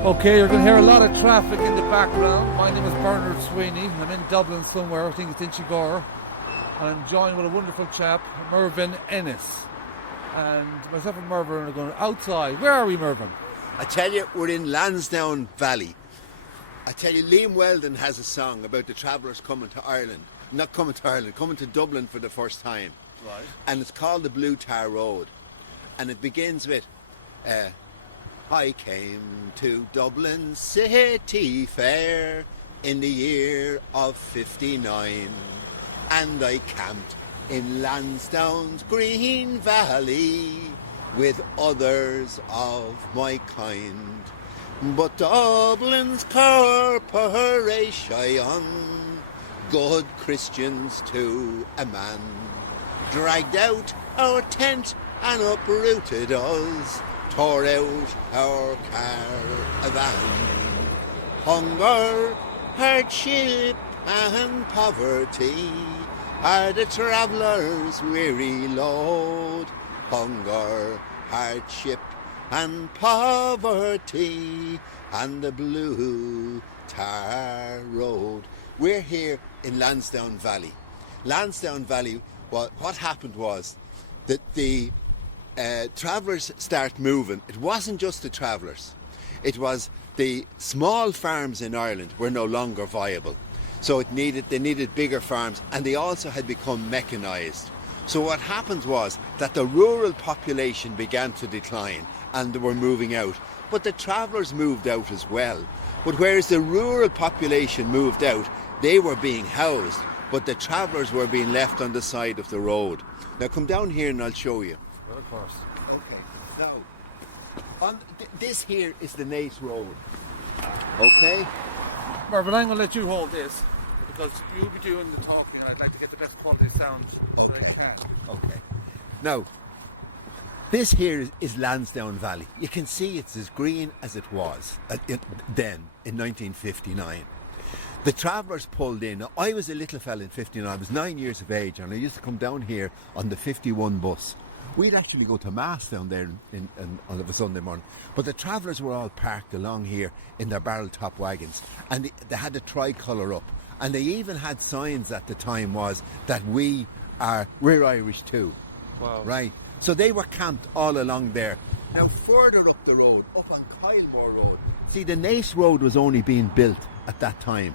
Okay, you're going to hear a lot of traffic in the background. My name is Bernard Sweeney. I'm in Dublin somewhere, I think it's in Chigor. And I'm joined with a wonderful chap, Mervyn Ennis. And myself and Mervyn are going outside. Where are we, Mervyn? I tell you, we're in Lansdowne Valley. I tell you, Liam Weldon has a song about the travellers coming to Ireland. Not coming to Ireland, coming to Dublin for the first time. Right. And it's called the Blue Tar Road. And it begins with, I came to Dublin City Fair in the year of 59, and I camped in Lansdowne's green valley with others of my kind. But Dublin's corporation, good Christians to a man, dragged out our tent and uprooted us, tore out our caravan. Hunger, hardship and poverty are the travellers' weary load. Hunger, hardship and poverty and the Blue Tar Road. We're here in Lansdowne Valley. Lansdowne Valley, what happened was that the travellers start moving. It wasn't just the travellers. It was the small farms in Ireland were no longer viable. So they needed bigger farms, and they also had become mechanised. So what happened was that the rural population began to decline and they were moving out. But the travellers moved out as well. But whereas the rural population moved out, they were being housed, but the travellers were being left on the side of the road. Now come down here and I'll show you. Well, of course. Okay. Now, this here is the Nace Road. Okay? Mervyn, I'm going to let you hold this because you'll be doing the talking. I'd like to get the best quality sound that I can. Okay. Now, this here is Lansdowne Valley. You can see it's as green as it was then in 1959. The travellers pulled in. Now, I was a little fella in 59. I was 9 years of age, and I used to come down here on the 51 bus. We'd actually go to Mass down there on a Sunday morning. But the travellers were all parked along here in their barrel-top wagons, and they had the tricolour up. And they even had signs at the time was that we're Irish too. Wow. Right? So they were camped all along there. Now further up the road, up on Kylemore Road, see the Nace Road was only being built at that time.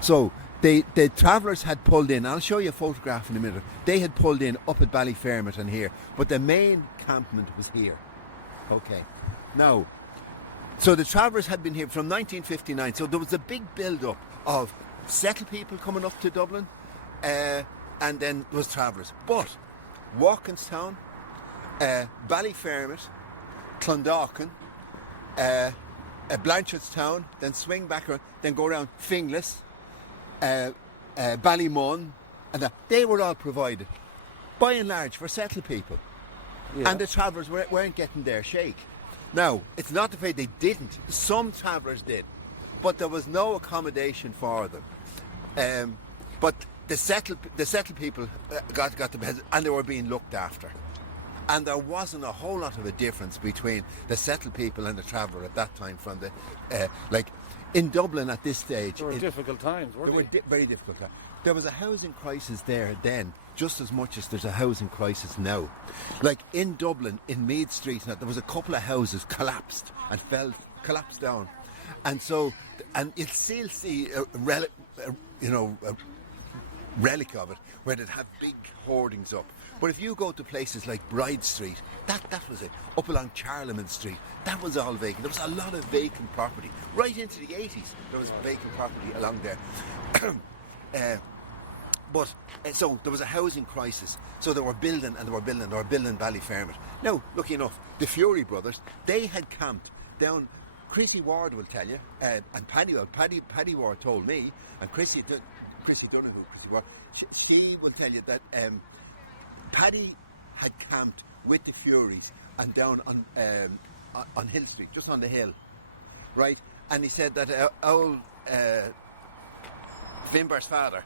So the travellers had pulled in. I'll show you a photograph in a minute. They had pulled in up at Ballyfermot and here, but the main campment was here. Okay. Now, so the travellers had been here from 1959. So there was a big build-up of settled people coming up to Dublin, and then there was travellers. But Walkinstown, Ballyfermot, Clondalkin, Blanchardstown, then swing back around, then go around Finglas, Ballymun, and they were all provided, by and large, for settled people. Yeah. And the travellers weren't getting their shake. Now, it's not to say they didn't. Some travellers did, but there was no accommodation for them. But the settled people got the best, and they were being looked after. And there wasn't a whole lot of a difference between the settled people and the traveller at that time. From the like in Dublin at this stage, There were difficult times, weren't they? Very difficult times. There was a housing crisis there then, just as much as there's a housing crisis now. Like in Dublin, in Meath Street, there was a couple of houses collapsed down, and so you'll still see a relic of it, where they'd have big hoardings up. But if you go to places like Bride Street, that was it. Up along Charlemagne Street, that was all vacant. There was a lot of vacant property. Right into the 80s, there was vacant property along there. So there was a housing crisis. So they were building Ballyfermot. Now, lucky enough, the Fury brothers, they had camped down. Chrissy Ward will tell you, and Paddy Ward told me, and Chrissy Donoghue, she will tell you that Paddy had camped with the Furies and down on Hill Street, just on the hill, right? And he said that old Finbar's father,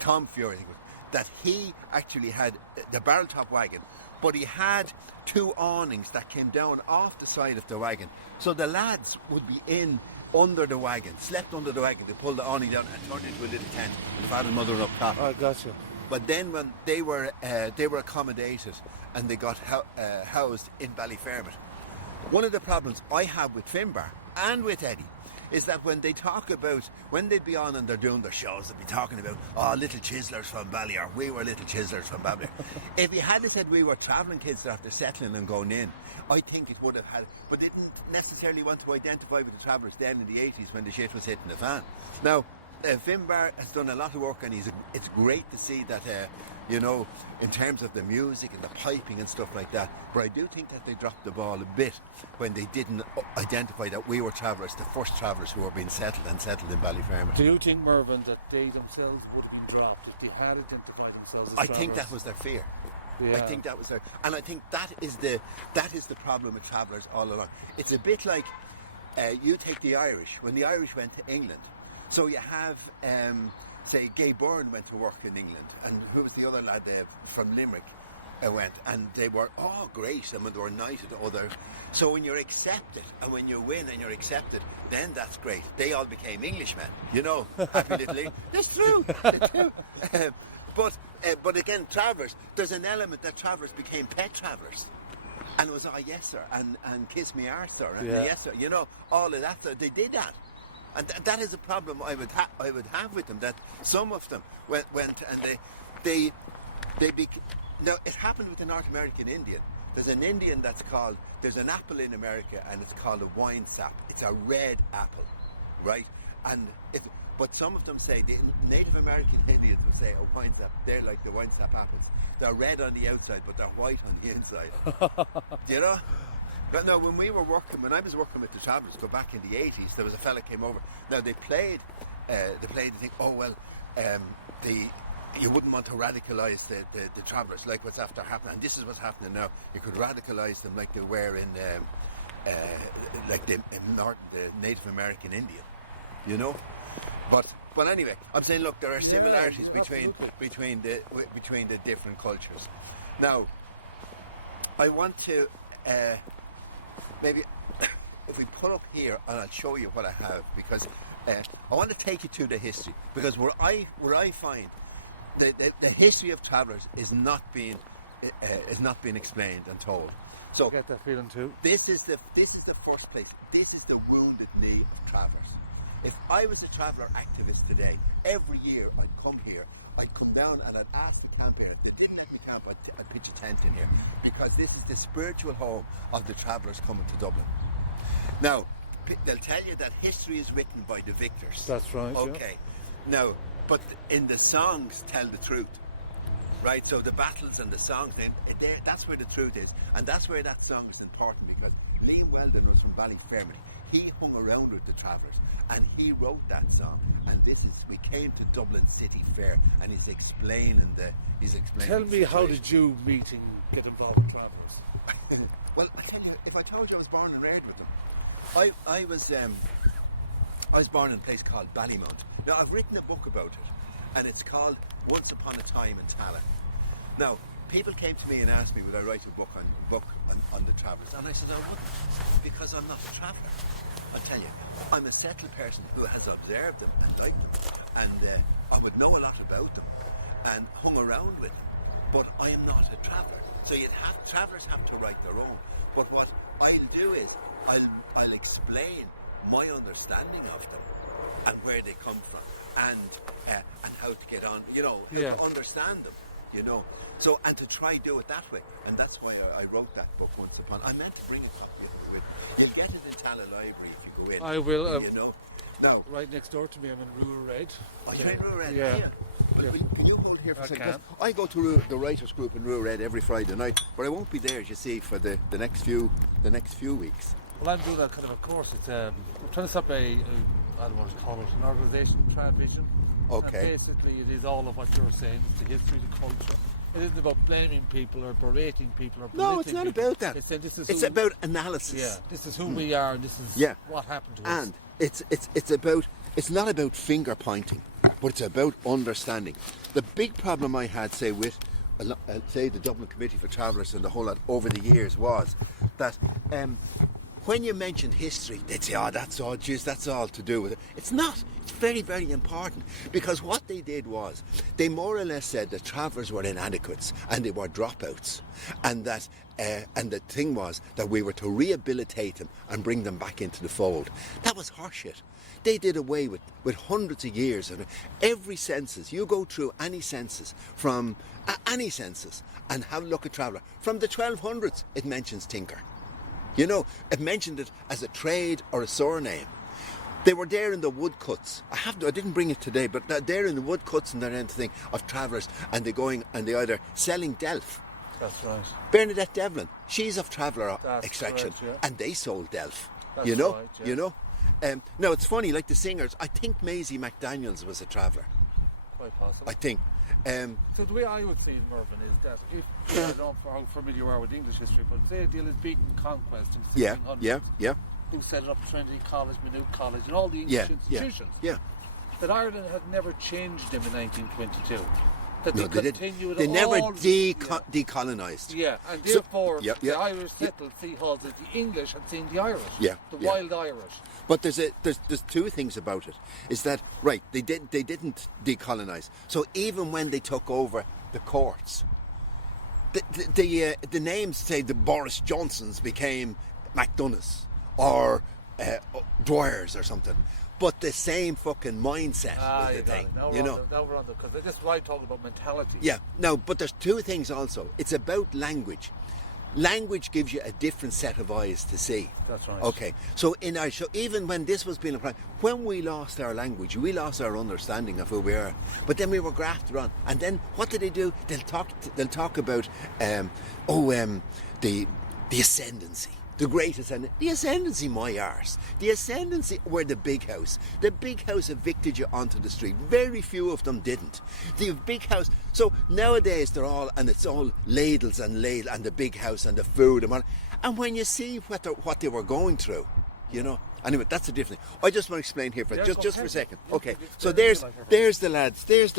Tom Fury, I think it was, that he actually had the barrel top wagon but he had two awnings that came down off the side of the wagon. So the lads would be in under the wagon, slept under the wagon. They pulled the awning down and turned it into a little tent. And the father and mother were up top. I gotcha. But then when they were accommodated and they got housed in Ballyfermot, one of the problems I have with Finbar and with Eddie is that when they talk about, when they'd be on and they're doing their shows, they'd be talking about, oh, little chiselers from Bally, or we were little chiselers from Bally. If he had said we were travelling kids after settling and going in, I think it would have had, but they didn't necessarily want to identify with the travellers then in the 80s when the shit was hitting the fan. Now, Finbar has done a lot of work, and it's great to see that, you know, in terms of the music and the piping and stuff like that. But I do think that they dropped the ball a bit when they didn't identify that we were travellers, the first travellers who were being settled in Ballyfermot. Do you think, Mervyn, that they themselves would have been dropped if they had identified themselves as I travellers? think that was their fear. Yeah. I think that was their, and I think that is the problem with travellers all along. It's a bit like you take the Irish. When the Irish went to England, so you have, say, Gay Byrne went to work in England, and who was the other lad from Limerick went, and they were, oh, great, and when they were knighted, so when you're accepted, and when you win and you're accepted, then that's great. They all became Englishmen, you know, happy little English. That's true, it's true. But again, travellers, there's an element that travellers became pet travellers. And it was, oh, yes, sir, and kiss me arse, sir, and yes, sir, you know, all of that, so they did that. And that is a problem I would have with them, that some of them went and now it happened with the North American Indian. There's an Indian there's an apple in America, and it's called a wine sap. It's a red apple, right? But some of them say, the Native American Indians will say a wine sap, they're like the wine sap apples. They're red on the outside, but they're white on the inside. You know? But no, when I was working with the Travellers, go back in the 80s, there was a fella came over. Now they played the thing, oh well, you wouldn't want to radicalise the Travellers like what's after happening, and this is what's happening now. You could radicalise them like they were in like the Native American Indian, you know. But anyway, I'm saying, look, there are similarities between the different cultures. Now, I want to. Maybe if we put up here, and I'll show you what I have, because I want to take you to the history, because where I find the history of travellers is not being explained and told. So I get that feeling too. This is the first place. This is the wounded knee of travellers. If I was a traveller activist today, every year I'd come here. I'd come down and I'd ask the camp here. If they didn't let me camp, I'd pitch a tent in here, because this is the spiritual home of the travellers coming to Dublin. Now, they'll tell you that history is written by the victors. That's right. Okay. Yeah. Now, but in the songs tell the truth, right? So the battles and the songs, that's where the truth is, and that's where that song is important, because Liam Weldon was from Ballyfermot. He hung around with the travellers, and he wrote that song. And we came to Dublin City Fair, and he's explaining. Tell me, how did you meet and get involved with travellers? Well, I tell you, if I told you I was born and reared with them, I was born in a place called Ballymount. Now I've written a book about it, and it's called Once Upon a Time in Tala. Now, people came to me and asked me, would I write a book on the travellers? And I said, I wouldn't, because I'm not a traveller. I'll tell you, I'm a settled person who has observed them and liked them, and I would know a lot about them and hung around with them, but I am not a traveller. So travellers have to write their own. But what I'll do is I'll explain my understanding of them and where they come from, and how to get on, you know, to understand them, you know. So, and to try do it that way, and that's why I wrote that book Once Upon. I meant to bring a copy of it with. You'll get it in Tala Library if you go in. I will. You know, now right next door to me, I'm in Rural Red. Oh, you're in Rural Red. Yeah. But can you hold here for a second? can. I go to the writers' group in Rural Red every Friday night, but I won't be there, as you see, for the next few weeks. Well, I'm doing that kind of a course. It's I'm trying to stop I don't know what to call it, an organisation, Trad Vision. Okay. And basically, it is all of what you're saying. It's the history, the culture. It isn't about blaming people or berating people or No, it's not people. about that. It's about analysis. Yeah, this is who we are, and this is what happened to us. And it's not about finger pointing, but it's about understanding. The big problem I had, say, with say the Dublin Committee for Travellers and the whole lot over the years was that when you mentioned history, they'd say, oh, that's all, geez, that's all to do with it. It's not. It's very, very important, because what they did was they more or less said that travellers were inadequates and they were dropouts, and that and the thing was that we were to rehabilitate them and bring them back into the fold. That was horseshit. They did away with hundreds of years of every census. You go through any census from any census and have a look at traveller. From the 1200s, it mentions tinker. You know, it mentioned it as a trade or a surname. They were there in the woodcuts. I didn't bring it today, but they're there in the woodcuts and everything of travellers, and they're going and they either selling delf. That's right. Bernadette Devlin, she's of traveller extraction, correct, yeah. and they sold delf. That's you know, right, yeah. you know. Now it's funny, like the singers. I think Maisie McDaniels was a traveller. Quite possible. I think. So the way I would see it, Mervyn, is that if, I don't know how familiar you are with English history, but say a deal is beaten conquest in 1600s. Yeah. Who set up Trinity College, Maynooth College, and all the English institutions. Yeah. That Ireland had never changed them in 1922. That No, they they continued didn't. They never all, decolonised. Yeah, and therefore So, the Irish settled Seahawks as the English had seen the Irish. Yeah, The yeah. wild Irish. But there's two things about it. Is that right? They didn't decolonise. So even when they took over the courts, the names, say the Boris Johnsons became McDonagh's or Dwyer's or something. But the same fucking mindset was the thing, Now you know. Now we're on because this is why I talk about mentality. Yeah, no, but there's two things also. It's about language. Language gives you a different set of eyes to see. That's right. Okay, so so even when this was being applied, when we lost our language, we lost our understanding of who we are. But then we were grafted on, and then what do? They'll talk about the ascendancy. The great ascendancy. The ascendancy, my arse. The ascendancy were the big house. The big house evicted you onto the street. Very few of them didn't. The big house. So nowadays it's all ladles and the big house and the food and when you see what they were going through, you know. Anyway, that's a different thing. I just want to explain here just for a second. Okay. So there's the lads. This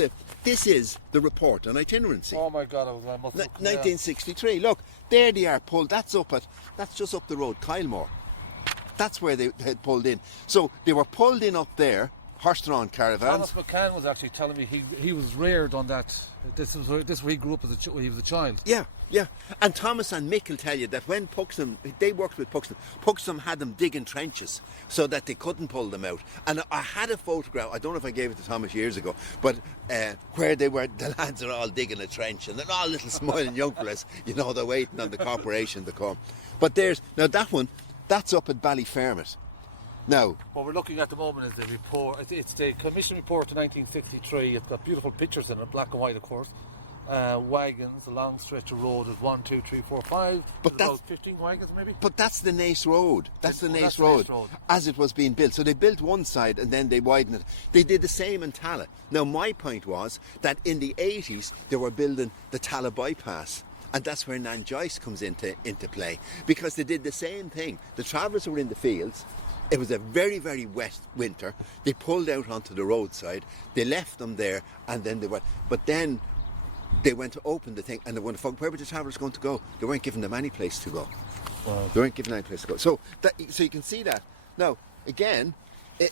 is the report on itinerancy. Oh my God! I must look 1963. Look, there they are pulled. That's just up the road, Kylemore. That's where they had pulled in. So they were pulled in up there, horse-drawn caravans. Thomas McCann was actually telling me he was reared on that. This was where he grew up when he was a child. Yeah. And Thomas and Mick will tell you that when they worked with Puxham had them digging trenches so that they couldn't pull them out. And I had a photograph, I don't know if I gave it to Thomas years ago, but where the lads are all digging a trench and they're all little smiling young fellas, you know, they're waiting on the corporation to come. But that one, that's up at Ballyfermot. Now, what we're looking at the moment is the report. It's the Commission report to 1963. It's got beautiful pictures in it, black and white, of course. Wagons, a long stretch of road is 1, 2, 3, 4, 5. But that's about 15 wagons, maybe. But that's the Naas Road. That's the Naas Road as it was being built. So they built one side and then they widened it. They did the same in Tala. Now, my point was that in the 80s they were building the Tala bypass. And that's where Nan Joyce comes into play, because they did the same thing. The travellers were in the fields. It was a very, very wet winter. They pulled out onto the roadside. They left them there, and then they went. But then they went to open the thing, and they went, where were the travellers going to go? They weren't giving them any place to go. Wow. They weren't given any place to go. So you can see that. Now, again, That's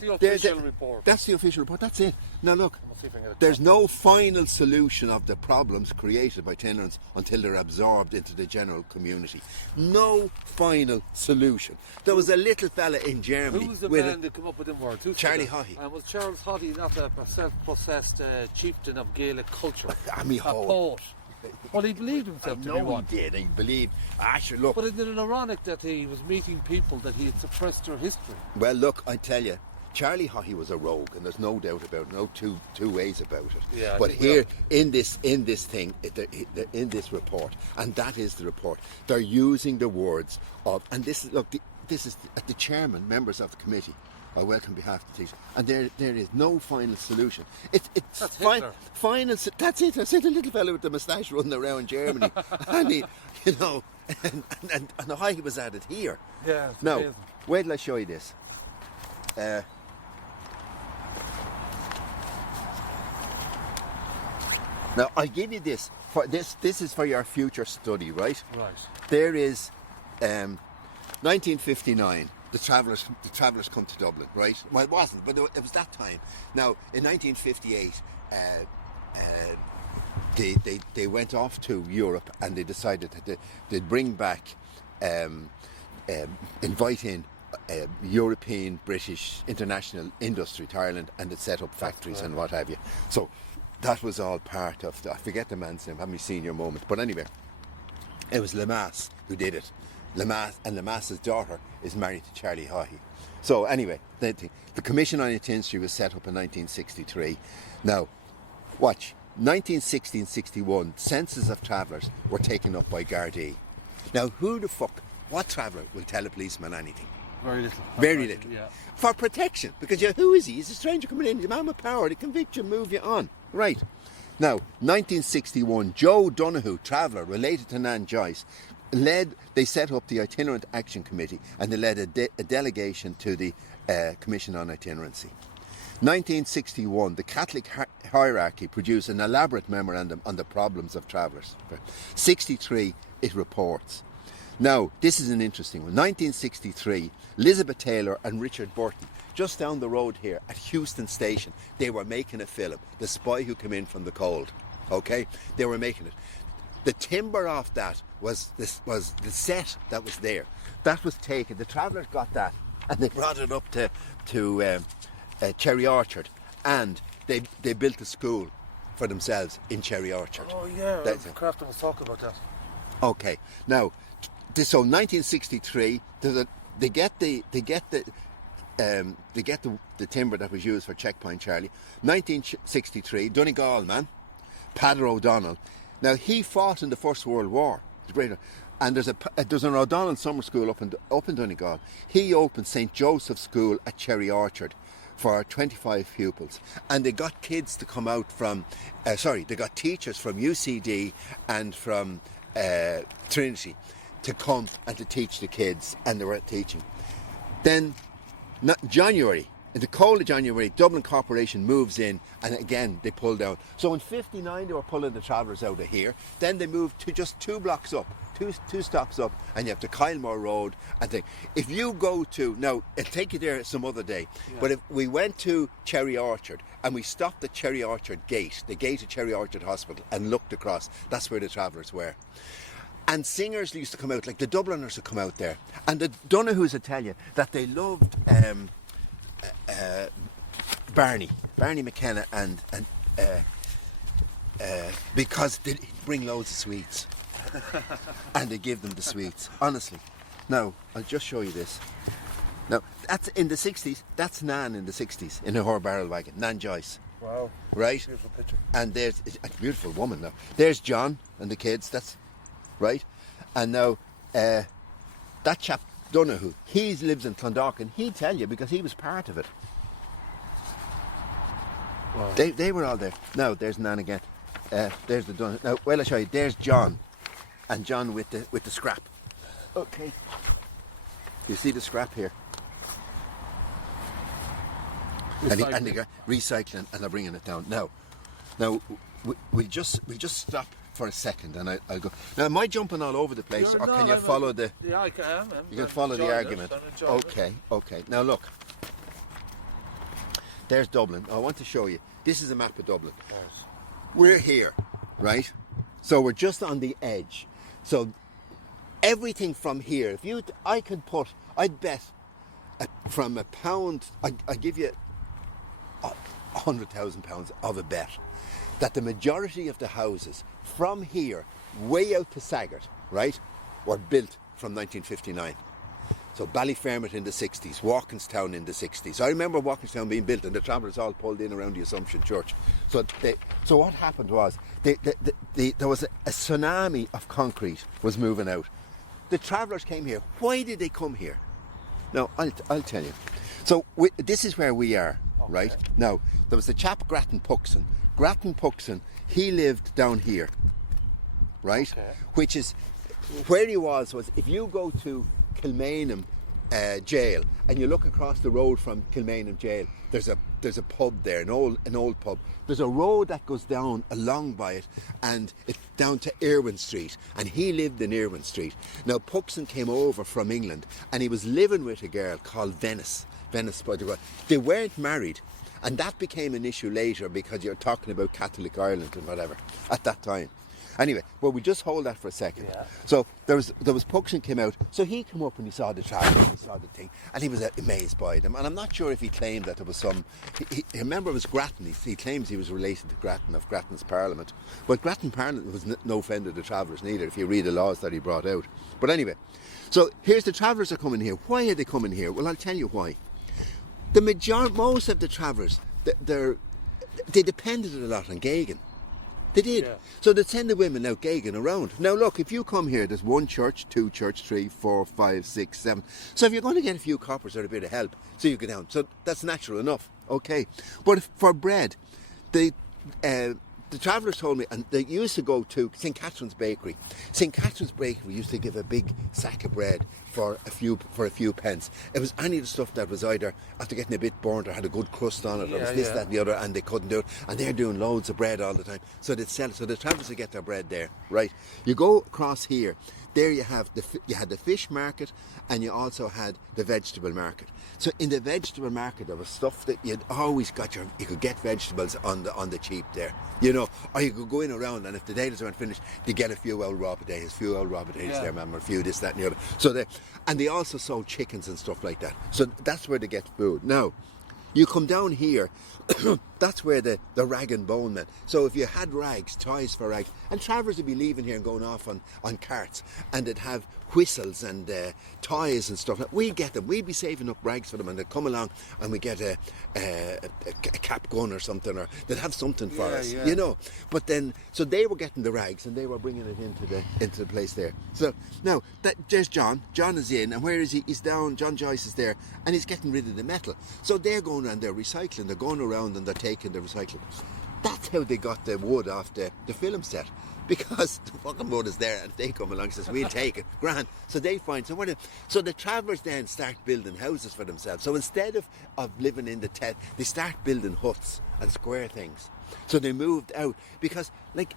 the official report. That's the official report. That's it. Now look, See if I can get a there's copy. no final solution of the problems created by itinerants until they're absorbed into the general community. No final solution. There was a little fella in Germany. Who's the with man that came up with them words? Charlie Haughey. And was Charles Haughey not a self-possessed chieftain of Gaelic culture? I mean, a poet. Well, he believed himself to be one. he did. He believed. Sure, look. But isn't it ironic that he was meeting people that he had suppressed their history? Well, look, I tell you, Charlie Haughey was a rogue, and there's no doubt about it, no two ways about it. Yeah, but here, in this thing, in this report, and that is the report, they're using the words of, and this is, look, this is the chairman, members of the committee. I welcome behalf of the teacher, and there is no final solution. It's that's final. That's it. I said the little fellow with the moustache running around Germany, and he, you know, and the Haughey was added here. Yeah. It's now, amazing. wait till I show you this. Now, I'll give you this. This is for your future study, right? Right. There is 1959. The travellers come to Dublin, right? Well, it wasn't, but it was that time. Now, in 1958, they went off to Europe and they decided that they'd bring back, invite in European, British, international industry to Ireland, and they'd set up factories and what have you. So that was all part of I forget the man's name, I haven't seen your moment, but anyway, it was Lemass who did it. Lemass's daughter is married to Charlie Haughey. So anyway, the Commission on Industry was set up in 1963. Now, watch, 1960 and 61, census of travellers were taken up by Gardaí. Now, what traveller will tell a policeman anything? Very little. Very little. Yeah. For protection, because who is he? He's a stranger coming in. He's a man with power. They convict you, move you on. Right. Now, 1961, Joe Donoghue, traveller related to Nan Joyce, they set up the Itinerant Action Committee, and they led a delegation to the Commission on Itinerancy. 1961, the Catholic hierarchy produced an elaborate memorandum on the problems of travellers. 63, it reports. Now, this is an interesting one. 1963, Elizabeth Taylor and Richard Burton, just down the road here at Houston Station, they were making a film, The Spy Who Came In From the Cold. Okay? They were making it. The timber off that was the set that was there. That was taken. The travellers got that and they brought it up to Cherry Orchard, and they built a school for themselves in Cherry Orchard. Oh yeah, Crafton was talking about that. Okay, now, so 1963, they get the timber that was used for Checkpoint Charlie. 1963, Donegal man, Padder O'Donnell. Now, he fought in the First World War. And there's an O'Donnell summer school up in Donegal. He opened St. Joseph's School at Cherry Orchard for 25 pupils. And they got kids to come out from, they got teachers from UCD and from Trinity to come and to teach the kids, and they were teaching. Then, January, in the cold of January, Dublin Corporation moves in, and again they pull down. So in 59 they were pulling the travellers out of here. Then they moved to just 2 blocks up, two stops up, and you have to Kylemore Road and thing. If you go to, now it'll take you there some other day, but if we went to Cherry Orchard and we stopped at Cherry Orchard gate, the gate of Cherry Orchard Hospital, and looked across, that's where the travellers were. And singers used to come out, like the Dubliners would come out there. And the Donoghues would tell you that they loved Barney McKenna, and because they bring loads of sweets. And they give them the sweets, honestly. Now, I'll just show you this. Now, that's in the 60s, that's Nan in the 60s, in her barrel wagon, Nan Joyce. Wow. Right? Beautiful picture. And there's a beautiful woman now. There's John and the kids, that's right. And now, that chap, Donoghue, he lives in Clondalk, and he'll tell you because he was part of it. Wow. They were all there. Now, there's Nan again. There's the Donoghue. Now, well, I'll show you. There's John. And John with the scrap. Okay. You see the scrap here? And they got recycling, and they're bringing it down. Now, we just stop for a second, and I'll go. Now, am I jumping all over the place, or can you follow the? Yeah, I can. You can follow the argument. Okay. Now look. There's Dublin. I want to show you. This is a map of Dublin. Right. We're here, right? So we're just on the edge. So everything from here, I'd bet from £1, I give you £100,000 of a bet that the majority of the houses from here way out to Saggart, right, were built from 1959. So Ballyfermot in the 60s, Walkinstown in the 60s. I remember Walkinstown being built and the travellers all pulled in around the Assumption Church. So what happened was there was a tsunami of concrete was moving out. The travellers came here. Why did they come here? Now, I'll tell you. So this is where we are, right? Now, there was the chap Grattan Puxon. Grattan Puxon, he lived down here, right? Okay. Which is, where he was if you go to Kilmainham jail, and you look across the road from Kilmainham jail, there's a pub there, an old pub. There's a road that goes down along by it, and it's down to Irwin Street, and he lived in Irwin Street. Now Puxon came over from England, and he was living with a girl called Venice, by the way. They weren't married, and that became an issue later because you're talking about Catholic Ireland and whatever at that time. Anyway, well, we just hold that for a second. Yeah. So there was Puxon came out, so he came up and he saw the traffic, he saw the thing, and he was amazed by them. And I'm not sure if he claimed that there was some. He remember it was Grattan. He claims he was related to Grattan of Grattan's Parliament, but Grattan Parliament was no friend of the travellers neither. If you read the laws that he brought out, but anyway, so here's the travellers are coming here. Why are they coming here? Well, I'll tell you why. Most of the travellers, they depended a lot on Gagan. They did. Yeah. So they'd send the women out gagging around. Now look, if you come here, there's 1 church, 2 church, 3, 4, 5, 6, 7. So if you're going to get a few coppers or a bit of help, so you go down. So that's natural enough. Okay. But for bread, the travellers told me, and they used to go to St. Catherine's Bakery. St. Catherine's Bakery used to give a big sack of bread for a few pence. It was any of the stuff that was either after getting a bit burnt or had a good crust on it, or was this, that and the other, and they couldn't do it. And they're doing loads of bread all the time. So they'd sell it. So the travellers would get their bread there, right? You go across here, there you had the fish market, and you also had the vegetable market. So in the vegetable market, there was stuff that you'd always you could get vegetables on the cheap there, you know, or you could go in around, and if the potatoes weren't finished, you get a few old raw potatoes, there, man, or a few this, that, and the other. So they also sold chickens and stuff like that. So that's where they get food. Now, you come down here, that's where the rag and bone men. So if you had rags, toys for rags, and travellers would be leaving here and going off on carts, and they'd have whistles and toys and stuff. We'd get them. We'd be saving up rags for them, and they'd come along and we get a cap gun or something, or they'd have something for us, you know. But then, so they were getting the rags and they were bringing it into the place there. So now there's John. John is in, and where is he? He's down. John Joyce is there, and he's getting rid of the metal. So they're going around, they're recycling. They're going around and they're taking the recycling. That's how they got the wood off the film set. Because the fucking wood is there, and they come along and says, we'll take it, grand. So they find, so the travellers then start building houses for themselves. So instead of living in the tent, they start building huts and square things. So they moved out, because like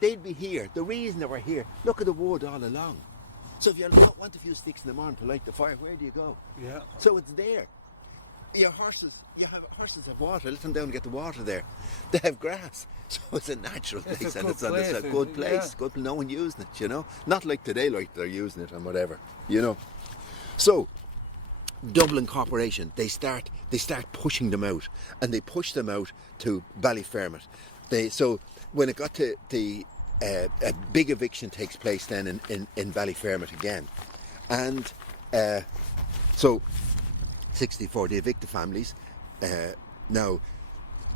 they'd be here. The reason they were here, look at the wood all along. So if you want a few sticks in the morning to light the fire, where do you go? Yeah. So it's there. You have horses have water. Let them down and get the water there. They have grass, so it's a natural place, and it's a good place. Good, no one using it, you know. Not like today, like they're using it and whatever, you know. So Dublin Corporation, they start pushing them out, and they push them out to Ballyfermot. So when it got to a big eviction takes place then in Ballyfermot again, and so 64, they evict the families. Now,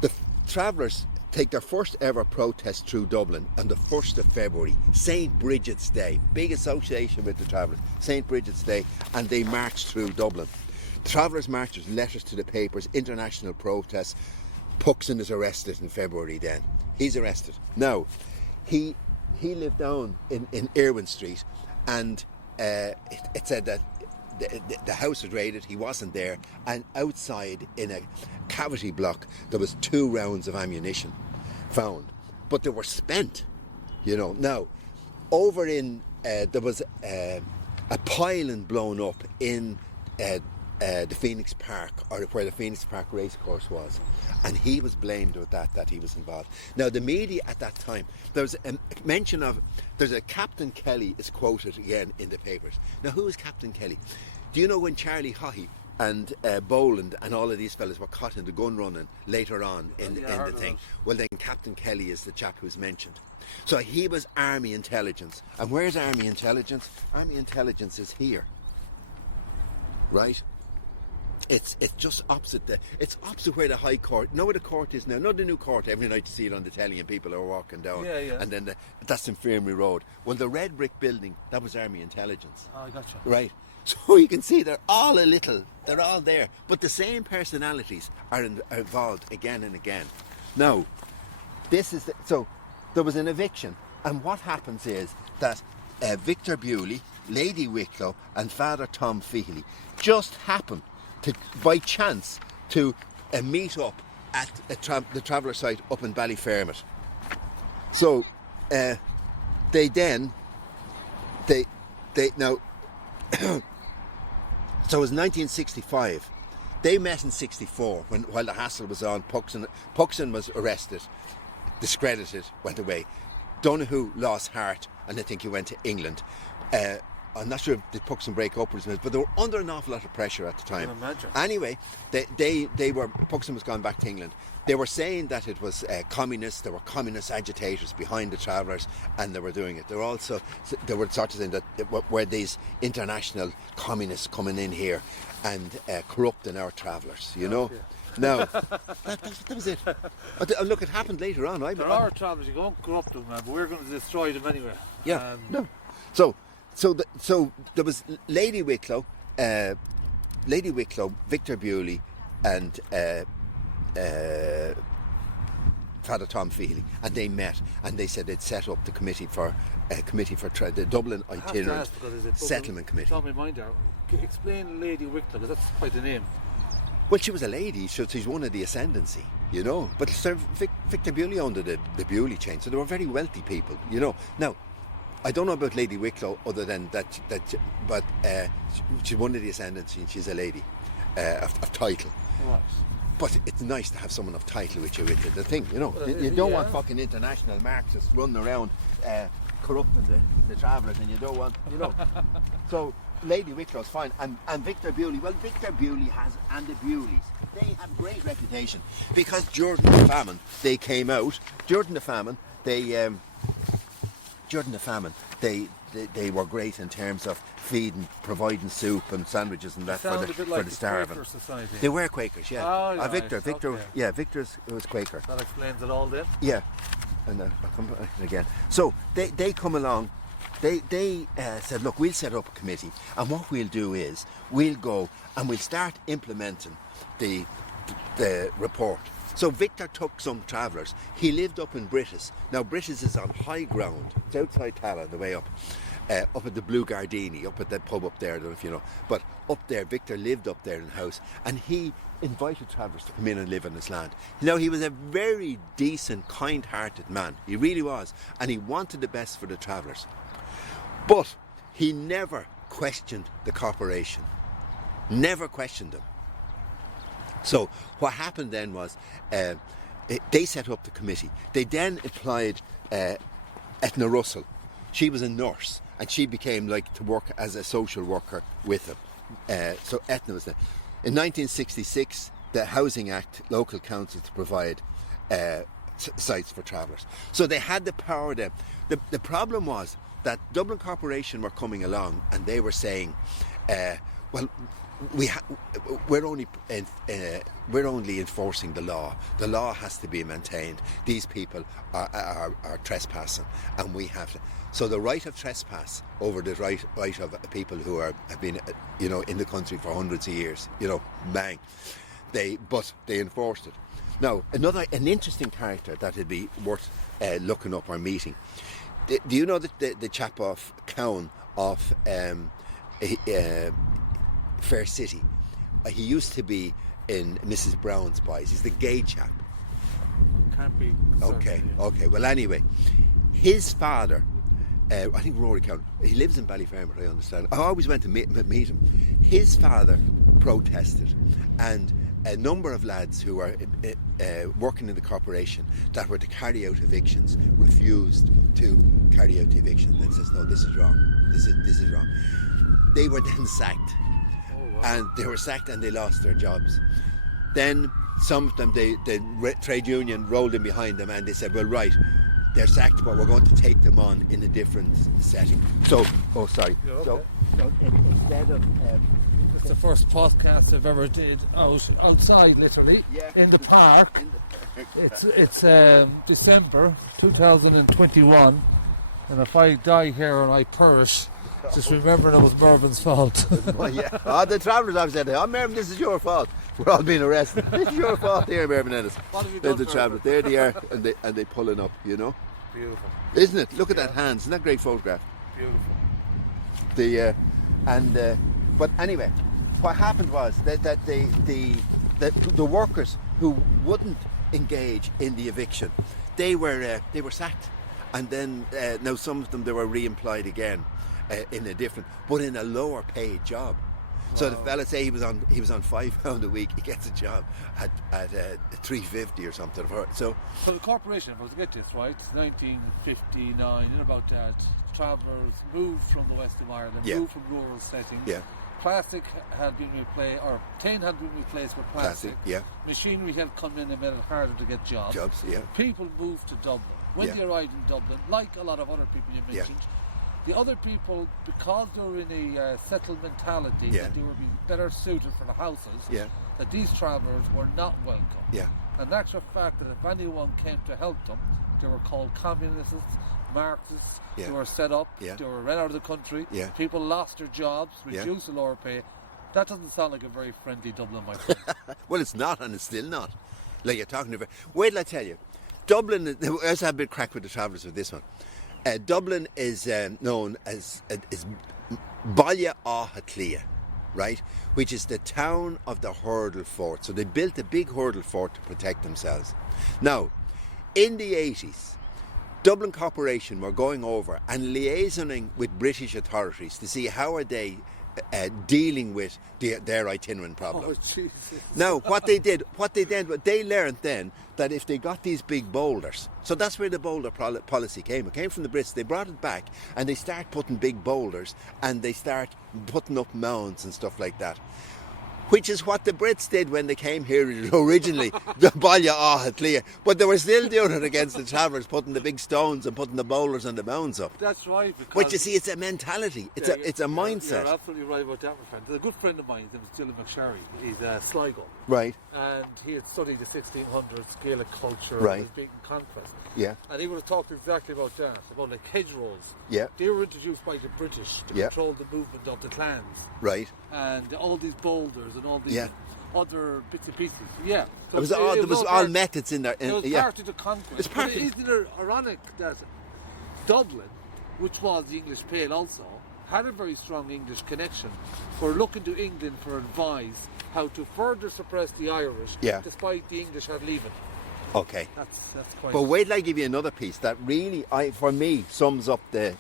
the travellers take their first ever protest through Dublin on the 1st of February, St. Bridget's Day, big association with the travellers, St. Bridget's Day, and they march through Dublin. Travellers march with letters to the papers, international protests. Puxon is arrested in February then. He's arrested. Now, he lived down in Irwin Street, and it said that the house was raided, he wasn't there, and outside in a cavity block there was 2 rounds of ammunition found, but they were spent, you know. Now, over in there was a pylon blown up in the Phoenix Park, or where the Phoenix Park racecourse was, and he was blamed with that he was involved. Now the media at that time, there's a mention of, there's a Captain Kelly is quoted again in the papers. Now who is Captain Kelly? Do you know when Charlie Haughey and Boland and all of these fellas were caught in the gun running later on in the thing? Well, then Captain Kelly is the chap who's mentioned. So he was Army Intelligence. And where's Army Intelligence? Army Intelligence is here, right? It's just opposite it's opposite where the High Court, you know where the court is now, not the new court, every night you see it on the telly and people are walking down, and then that's Infirmary Road. Well, the red brick building, that was Army Intelligence. Oh, I gotcha. Right, so you can see they're all there, but the same personalities are involved again and again. Now, so there was an eviction, and what happens is that Victor Bewley, Lady Wicklow and Father Tom Feely just happened to, by chance, to meet up at the traveller site up in Ballyfermot. So they now so it was 1965. They met in 64 while the hassle was on. Puxon was arrested, discredited, went away. Donahue lost heart, and I think he went to England. I'm not sure if the Puxon break up was, but they were under an awful lot of pressure at the time. I can imagine. Anyway, Puxon was going back to England. They were saying that it was communists. There were communist agitators behind the travellers, and they were doing it. They were sort of saying that were these international communists coming in here and corrupting our travellers, you know. Yeah. No, that was it. Look, it happened later on. There are travellers, you won't corrupt them, man, but we're going to destroy them anyway. Yeah, no. So there was Lady Wicklow, Victor Bewley, and Father Tom Feely, and they met, and they said they'd set up the committee for the Dublin Itinerant Settlement Committee. Tell me mind out. Explain Lady Wicklow, because that's quite a name. Well, she was a lady, so she's one of the ascendancy, you know. But Sir Victor Bewley owned the Bewley chain, so they were very wealthy people, you know. Now, I don't know about Lady Wicklow other than but she's one of the ascendancy, and she's a lady of title. Right. But it's nice to have someone of title with you. The thing, you know, you don't want fucking international Marxists running around corrupting the travellers, and you don't want, you know. So Lady Wicklow's fine, and Victor Bewley. Well, Victor Bewley and the Bewleys, they have great reputation because during the famine they came out. During the famine, they were great in terms of feeding, providing soup and sandwiches and that for the starving. Quaker Society. They were Quakers, yeah. Oh, right. Victor, Okay. yeah, Victor's was Quaker. That explains it all then. Yeah, and I'll come back again. So they come along. They said, look, we'll set up a committee, and what we'll do is we'll go and we'll start implementing the report. So Victor took some travellers. He lived up in Brittis. Now Brittis is on high ground. It's outside Tala, the way up at the Blue Gardini, up at that pub up there. I don't know if you know, but up there, Victor lived up there in the house, and he invited travellers to come in and live on his land. Now he was a very decent, kind-hearted man. He really was, and he wanted the best for the travellers. But he never questioned the corporation. Never questioned them. So what happened then was they set up the committee. They then employed Etna Russell. She was a nurse, and she became to work as a social worker with them. So Etna was there. In 1966, the Housing Act, local council to provide sites for travellers. So they had the power then. The problem was that Dublin Corporation were coming along, and they were saying, well, we're only enforcing the law. The law has to be maintained. These people are trespassing, and we have to. So the right of trespass over the right of people who have been, in the country for hundreds of years, bang. They enforced it. Now, an interesting character that would be worth looking up or meeting. Do you know that the chap off Cowan off Fair City? He used to be in Mrs. Brown's Boys. He's the gay chap. Can't be. Okay. Well, anyway, his father, I think Rory Cowan, he lives in Ballyfermot, I understand. I always went to meet him. His father protested, and a number of lads who were working in the corporation that were to carry out evictions refused to carry out the eviction. And says, no, this is wrong. This is wrong. They were then sacked. And they were sacked and they lost their jobs. Then some of them, the trade union rolled in behind them, and they said, well, right, they're sacked, but we're going to take them on in a different setting. So, sorry. Okay. So instead of... It's the first podcast I've ever did outside, literally, in the park. It's December 2021, and if I die here and I perish, just remember it was Mervyn's fault. Well, yeah. The travellers have said, oh, Mervyn, this is your fault. We're all being arrested. This is your fault here, Mervyn Ennis. What have you There's done, the travellers. There they are, and they pulling up, Beautiful. Isn't it? Look at that hands. Isn't that a great photograph? Beautiful. But anyway, what happened was that the workers who wouldn't engage in the eviction, they were sacked, and then now some of them they were re-employed again in a lower paid job. So the fella say he was on £5 a week. He gets a job at $3.50 or something. So the corporation, if I was to get this right, 1959, in about that, travellers moved from the west of Ireland, moved from rural settings. Yeah. Plastic had been replaced, or tin had been replaced with plastic. Machinery had come in and made it harder to get jobs. People moved to Dublin. When they arrived in Dublin, like a lot of other people you mentioned, the other people, because they were in a settled mentality, that they were being better suited for the houses, that these travellers were not welcome. And that's a fact that if anyone came to help them, they were called communists, Marxists, they were set up, they were run out of the country, people lost their jobs, reduced the lower pay. That doesn't sound like a very friendly Dublin, my friend. Well, it's not, and it's still not. Like you're talking about. Wait till I tell you. Dublin, I also have a bit crack with the travellers with this one. Dublin is known as Baile Átha, right, which is the town of the hurdle fort. So they built a big hurdle fort to protect themselves. Now, in the 80s, Dublin Corporation were going over and liaisoning with British authorities to see how are they dealing with their itinerant problem. Oh, Jesus. Now, what they did, they learned then that if they got these big boulders, so that's where the boulder policy came. It came from the Brits. They brought it back and they start putting big boulders and they start putting up mounds and stuff like that. Which is what the Brits did when they came here originally, the Baile Átha. But they were still doing it against the travellers, putting the big stones and putting the boulders and the mounds up. That's right. But you see, it's a mentality. It's a mindset. You're absolutely right about that, my friend. There's a good friend of mine, his name is Dylan McSherry. He's a Sligo. Right. And he had studied the 1600s Gaelic culture right. and was beaten conquest. Yeah. And he would have talked exactly about that, about like hedgerows. Yeah. They were introduced by the British to control the movement of the clans. Right. And all these boulders and all these other bits and pieces. Yeah. So there was all methods in there. It was part of the conquest. It's part Isn't it ironic that Dublin, which was the English Pale also, had a very strong English connection, were looking to England for advice how to further suppress the Irish, despite the English had leaving. Okay. That's quite. But wait till I give you another piece that really, for me, sums up the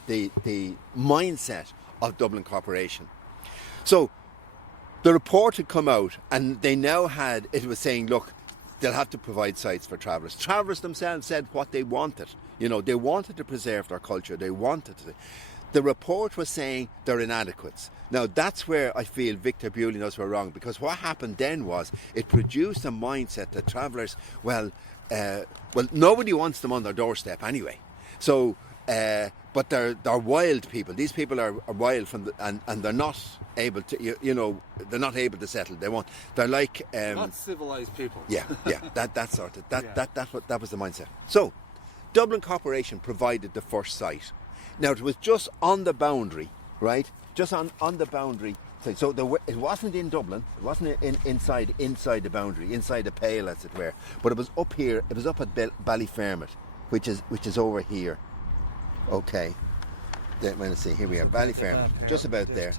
mindset of Dublin Corporation. So, the report had come out, and they now it was saying, look, they'll have to provide sites for travellers. Travellers themselves said what they wanted. You know, they wanted to preserve their culture. They wanted to. The report was saying they're inadequate. Now, that's where I feel Victor Bewley knows we're wrong, because what happened then was it produced a mindset that travellers, nobody wants them on their doorstep anyway. So, but they're wild people. These people are wild and they're not able to, they're not able to settle. They're like not civilised people. That sort of that was the mindset. So, Dublin Corporation provided the first site. Now, it was just on the boundary, right? Just on the boundary. So it wasn't in Dublin. It wasn't inside the boundary, inside the pale, as it were. But it was up here. It was up at Ballyfermot, which is over here. Okay. Let's see. Here we are, Ballyfermot, just about there.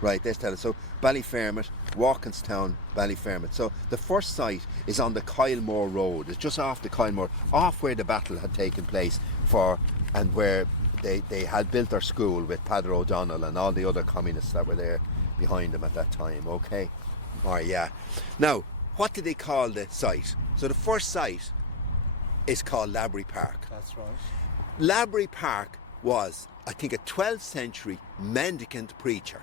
Right, there's Tala. So Ballyfermot, Walkinstown, Ballyfermot. So the first site is on the Kylemore Road. It's just off the Kylemore, off where the battle had taken place and where they had built their school with Padre O'Donnell and all the other communists that were there behind them at that time. Okay. Now, what did they call the site? So the first site is called Labrie Park. That's right. Labrie Park was, I think, a 12th century mendicant preacher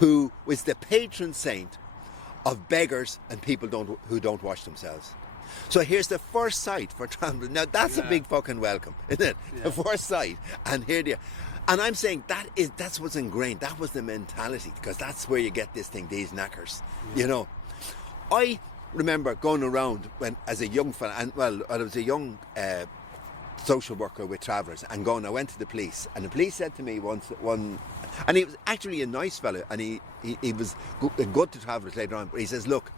who was the patron saint of beggars and people who don't wash themselves. So here's the first site for travel. Now that's a big fucking welcome, isn't it? The first site, and here they are. And I'm saying that's what's ingrained. That was the mentality, because that's where you get this thing, these knackers. I remember going around as a young fella, and I was a young social worker with travellers, and I went to the police, and the police said to me and he was actually a nice fella, and he was good to travellers later on, but he says, look,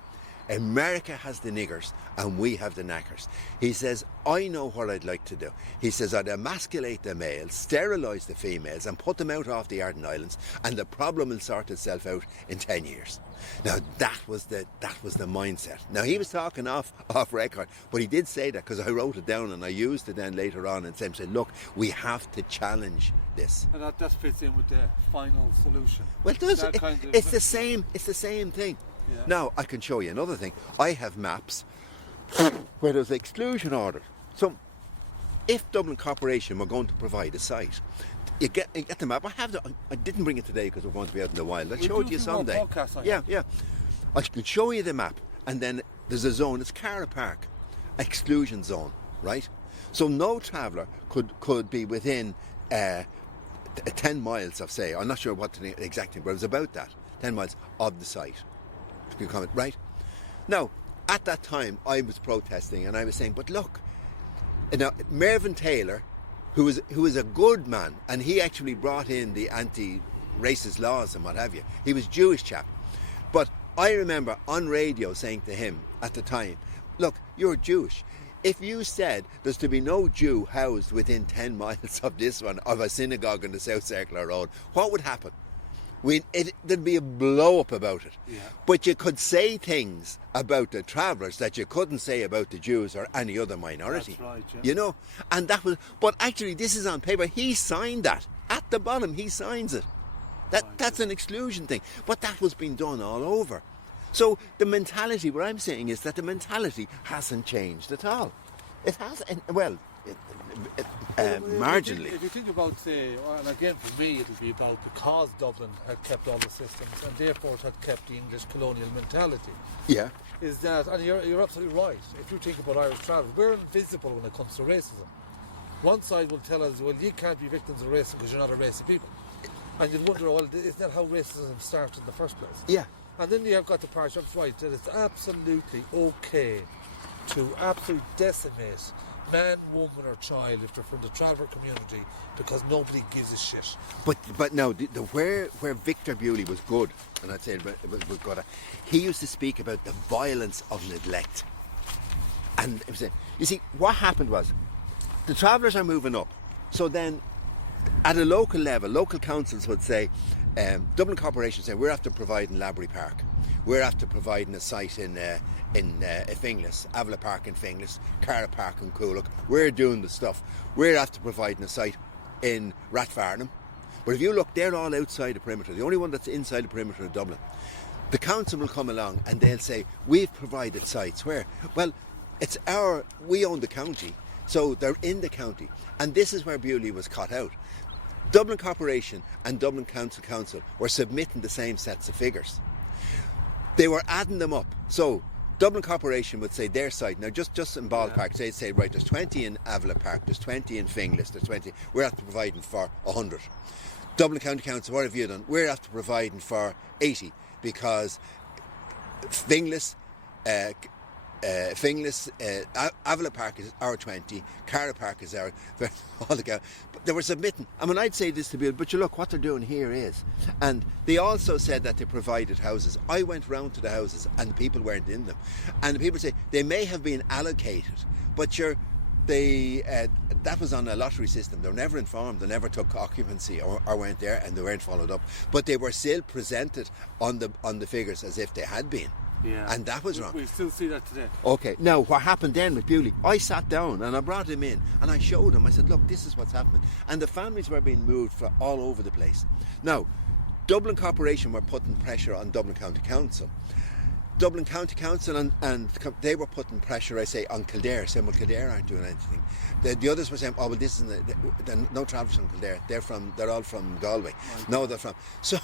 America has the niggers and we have the knackers. He says, I know what I'd like to do. He says, I'd emasculate the males, sterilise the females and put them out off the Arden Islands, and the problem will sort itself out in 10 years. Now that was the mindset. Now he was talking off record, but he did say that because I wrote it down and I used it then later on and said, look, we have to challenge this. And that fits in with the final solution. Well, it does. It's the same thing. Yeah. Now I can show you another thing. I have maps where there's exclusion orders. So if Dublin Corporation were going to provide a site, you get the map. I didn't bring it today because we're going to be out in the wild. I'll show it to you someday. Yeah. I can show you the map, and then there's a zone. It's Cara Park, exclusion zone, right? So no traveller could be within 10 miles of, say, I'm not sure what the exact thing, but it was about that, 10 miles of the site. You comment, right? Now, at that time, I was protesting, and I was saying, but look, now Mervyn Taylor, who is a good man, and he actually brought in the anti-racist laws and what have you. He was a Jewish chap. But I remember on radio saying to him at the time, look, you're Jewish. If you said there's to be no Jew housed within 10 miles of this one, of a synagogue on the South Circular Road, what would happen? There'd be a blow-up about it. Yeah. But you could say things about the travellers that you couldn't say about the Jews or any other minority. That's right, yeah. You know? And that was... But actually, this is on paper. He signed that. At the bottom, he signs it. That's an exclusion thing. But that was being done all over. So the mentality, what I'm saying is that the mentality hasn't changed at all. It has... Well... marginally. If you think about, say, and again for me it'll be about because Dublin had kept all the systems and therefore it had kept the English colonial mentality. Yeah. Is that, and you're absolutely right, if you think about Irish travel, we're invisible when it comes to racism. One side will tell us, well, you can't be victims of racism because you're not a race of people. And you'd wonder, well, isn't that how racism started in the first place? Yeah. And then you've got the part that's right, that it's absolutely okay to absolutely decimate man, woman or child if they're from the traveller community because nobody gives a shit. But no, where Victor Bewley was good, and I'd say it was good, he used to speak about the violence of neglect. And it was, you see, what happened was, the travellers are moving up. So then, at a local level, local councils would say, Dublin Corporation say, we're after providing Labrie Park. We're after providing a site in Finglas, Avila Park in Finglas, Cara Park in Coolock. We're doing the stuff. We're after providing a site in Rathfarnham. But if you look, they're all outside the perimeter. The only one that's inside the perimeter of Dublin. The council will come along and they'll say, we've provided sites. Where? Well, we own the county, so they're in the county. And this is where Bewley was caught out. Dublin Corporation and Dublin Council were submitting the same sets of figures. They were adding them up. So Dublin Corporation would say their site, now just in ballpark, they'd say, right, there's 20 in Avila Park, there's 20 in Finglas, there's 20, we're after providing for 100. Dublin County Council, what have you done? We're after providing for 80 because Finglas, Avila Park is our 20, Cara Park is our, all the guys. But they were submitting. I mean, I'd say this to be, but you look, what they're doing here is, and they also said that they provided houses. I went round to the houses and the people weren't in them. And the people say they may have been allocated, but that was on a lottery system. They were never informed, they never took occupancy or weren't there, and they weren't followed up. But they were still presented on the figures as if they had been. Yeah. And that was wrong. We still see that today. Okay, now what happened then with Bewley, I sat down and I brought him in and I showed him, I said, look, this is what's happening. And the families were being moved all over the place. Now, Dublin Corporation were putting pressure on Dublin County Council. Dublin County Council and they were putting pressure, I say, on Kildare, saying, well, Kildare aren't doing anything. The others were saying, oh, well, this isn't, no travellers from Kildare, they're all from Galway. Right. No, they're from, so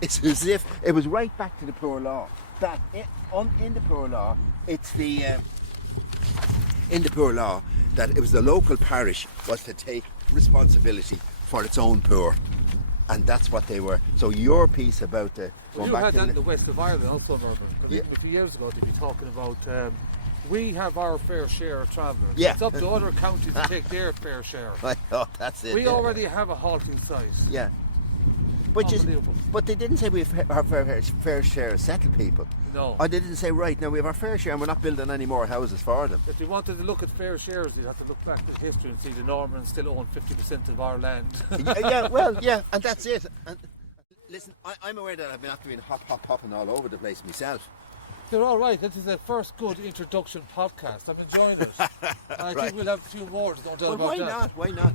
it's as if, it was right back to the poor law. That in the poor law, it's in the poor law that it was the local parish was to take responsibility for its own poor. And that's what they were. So your piece about the... Well, you had that in the west of Ireland also, Mervyn. Yeah. A few years ago, they'd be talking about we have our fair share of travellers. Yeah. It's up to other counties to take their fair share. I thought that's it. We already have a halting site. Yeah. Unbelievable. But they didn't say we have our fair share of settled people. No. Or they didn't say, right, now we have our fair share and we're not building any more houses for them. If you wanted to look at fair shares, you'd have to look back at history and see the Normans still own 50% of our land. And that's it. And listen, I'm aware that I've been after being hopping all over the place myself. They're all right. This is the first good introduction podcast. I'm enjoying it. And I think we'll have a few more to don't tell about that. Why not?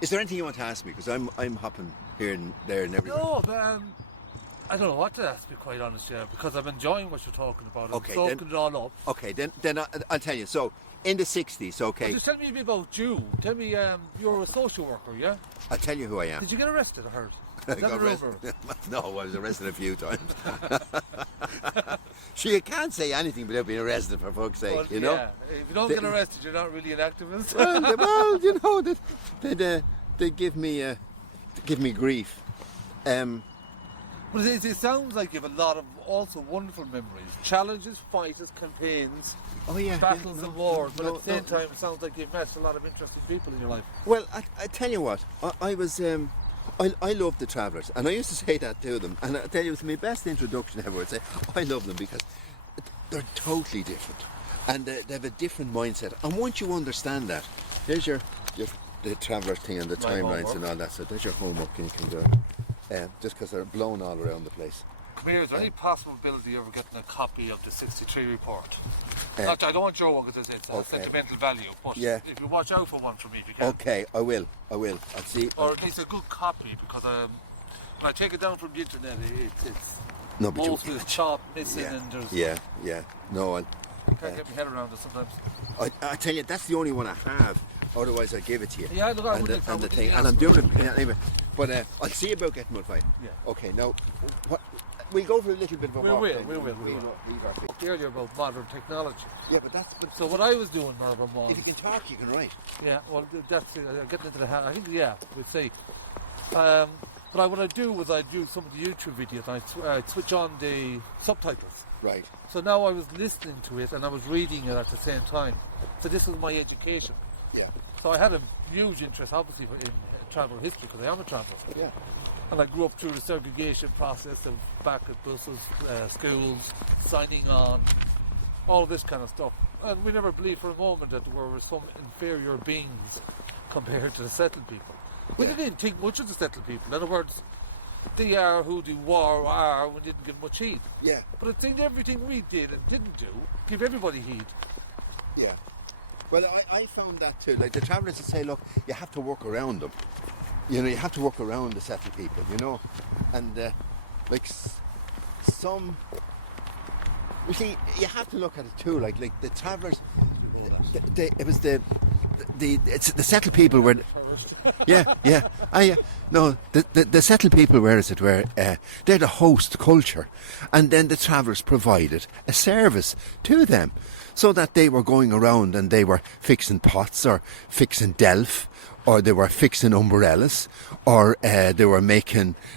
Is there anything you want to ask me? Because I'm hopping here and there and everywhere. No, but I don't know what to ask, to be quite honest, because I'm enjoying what you're talking about. I'm soaking it all up. Okay, then I'll tell you. So, in the 60s, okay. Well, just tell me a bit about you. Tell me, you're a social worker, yeah? I'll tell you who I am. Did you get arrested, I heard? I got arrested. No, I was arrested a few times. You can't say anything without being arrested, for fuck's sake, well, you know? Yeah. If you don't get arrested, you're not really an activist. well, you know, they give me grief. But it sounds like you have a lot of also wonderful memories. Challenges, fights, campaigns, battles and wars. But at the same time, it sounds like you've met a lot of interesting people in your life. Well, I tell you what, I was... I love the travellers, and I used to say that to them, and I tell you, it was my best introduction ever. I'd say I love them because they're totally different, and they have a different mindset. And once you understand that, there's your the traveller thing and the timelines and all that. So there's your homework, and you can do it. Just because they're blown all around the place. Come here, is there any possibility of ever getting a copy of the 63 report? I don't want your one because it's a sentimental value, but if you watch out for one from me if you can. Okay, I will. I'll see. Or at least a good copy, because when I take it down from the internet, it's but most of it's chopped, missing, and there's... No, I can't get my head around it sometimes. I tell you, that's the only one I have. Otherwise, I'll give it to you. Yeah, look, and I'm doing it anyway. But I'll see about getting one fight. Yeah. Okay, now, we'll go for a little bit of a walk. We will. Earlier about modern technology. Yeah, but so what I was doing, Mervyn, was... If you can talk, you can write. Yeah, well, that's getting into the... I think, we'll see. But what I do was I do some of the YouTube videos. I switch on the subtitles. Right. So now I was listening to it and I was reading it at the same time. So this was my education. Yeah. So I had a huge interest, obviously, in travel history, because I am a traveller. Yeah. And I grew up through the segregation process of back at buses, schools, signing on, all this kind of stuff. And we never believed for a moment that there were some inferior beings compared to the settled people. We didn't think much of the settled people. In other words, they are who they are, we didn't give much heed. Yeah. But it seemed everything we did and didn't do, give everybody heed. Yeah. Well, I found that too. Like the travellers would say, look, you have to work around them. You know, you have to work around the settled people, you know. And some... You see, you have to look at it too. Like the travellers... It's the settled people were... No, the settled people, where is it? Where they're the host culture, and then the travellers provided a service to them, so that they were going around and they were fixing pots or fixing delf, or they were fixing umbrellas, or they were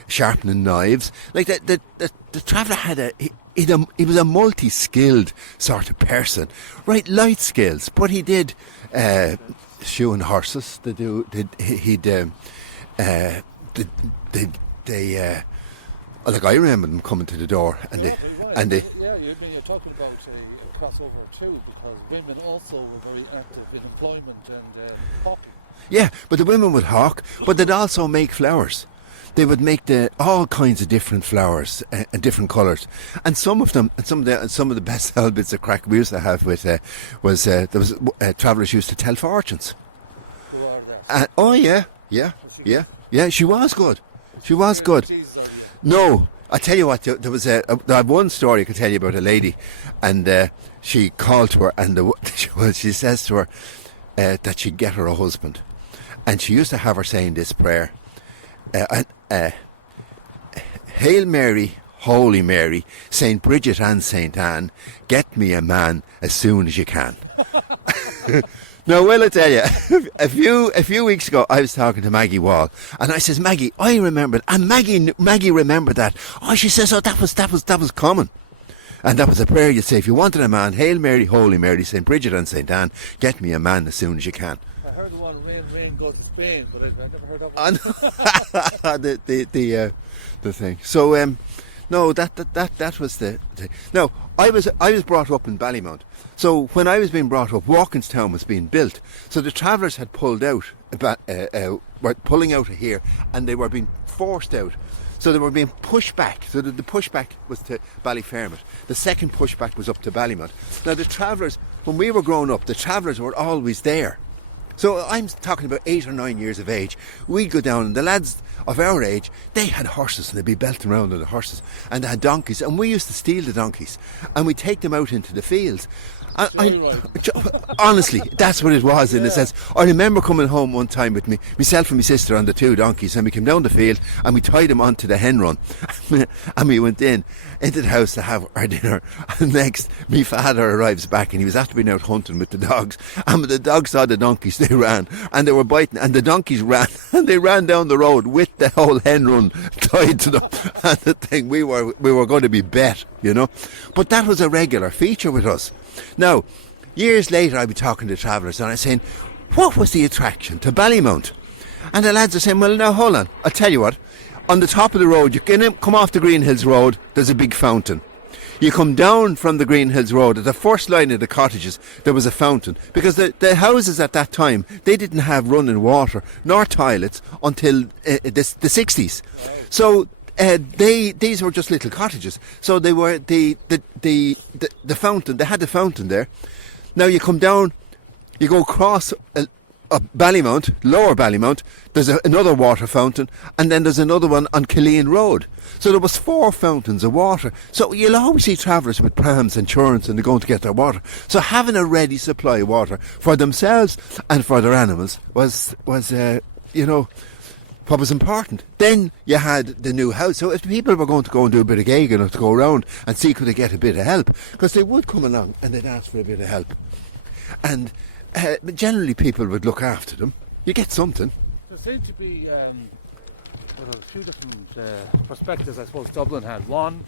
sharpening knives. Like the traveller had he was a multi-skilled sort of person, right? Light skills, but he did shoeing horses. Like I remember them coming to the door, and you're talking about a crossover too, because women also were very active in employment and hawking. Yeah, but the women would hawk, but they'd also make flowers. They would make all kinds of different flowers and different colours, and some of the best bits of crack we used to have with was travellers used to tell fortunes. She was good. She was good. No, I tell you what, there was I have one story I could tell you about a lady, and she called to her, and she says to her that she'd get her a husband, and she used to have her saying this prayer. Hail Mary, Holy Mary, Saint Bridget and Saint Anne, get me a man as soon as you can. Now, well, I tell you, a few weeks ago, I was talking to Maggie Wall, and I says, Maggie, I remembered, and Maggie remembered that. Oh, she says, oh, that was common. And that was a prayer you'd say, if you wanted a man, Hail Mary, Holy Mary, Saint Bridget and Saint Anne, get me a man as soon as you can. I heard the one in saying rain goes to Spain, but I've never heard of the thing. So no, that was the thing. Now I was brought up in Ballymount. So when I was being brought up, Walkinstown was being built. So the travellers had pulled out, were pulling out of here, and they were being forced out. So they were being pushed back. So the pushback was to Ballyfermot. The second pushback was up to Ballymount. Now the travellers, when we were growing up, the travellers were always there. So I'm talking about 8 or 9 years of age. We'd go down, and the lads of our age, they had horses, and they'd be belting around on the horses, and they had donkeys, and we used to steal the donkeys, and we'd take them out into the fields. Honestly, that's what it was in a sense. I remember coming home one time with myself and my sister on the 2 donkeys, and we came down the field and we tied them onto the hen run and we went into the house to have our dinner. And next, my father arrives back, and he was after being out hunting with the dogs, and when the dogs saw the donkeys, they ran, and they were biting, and the donkeys ran, and they ran down the road with the whole hen run tied to them. And the thing, we were going to be bet, you know. But that was a regular feature with us. Now, years later, I'd be talking to travellers, and I'm saying, what was the attraction to Ballymount? And the lads are saying, well, now, hold on, I'll tell you what. On the top of the road, you can come off the Green Hills Road, there's a big fountain. You come down from the Green Hills Road, at the first line of the cottages, there was a fountain. Because the houses at that time, they didn't have running water, nor toilets, until the 60s. Right. So these were just little cottages. So they were the fountain. They had the fountain there. Now you come down, you go across Ballymount, Lower Ballymount. There's another water fountain, and then there's another one on Killeen Road. So there was 4 fountains of water. So you'll always see travellers with prams and churns, and they're going to get their water. So having a ready supply of water for themselves and for their animals was what was important. Then you had the new house. So if people were going to go and do a bit of gigging or to go around and see could they get a bit of help, because they would come along and they'd ask for a bit of help. And generally people would look after them. You get something. There seemed to be a few different perspectives, I suppose, Dublin had. One,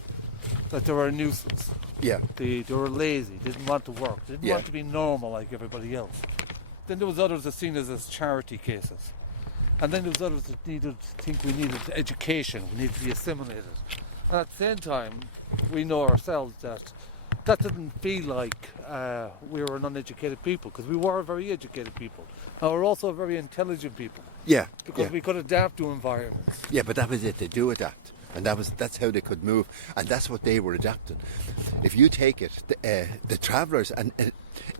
that they were a nuisance. Yeah. They were lazy, didn't want to work, didn't want to be normal like everybody else. Then there was others that seen as charity cases. And then there was others that we needed education, we needed to be assimilated. And at the same time, we know ourselves that didn't feel like we were an uneducated people, because we were a very educated people. And we're also a very intelligent people. Yeah. Because we could adapt to environments. Yeah, but that was it, they do adapt. And that's how they could move, and that's what they were adapting. If you take it, the travellers, and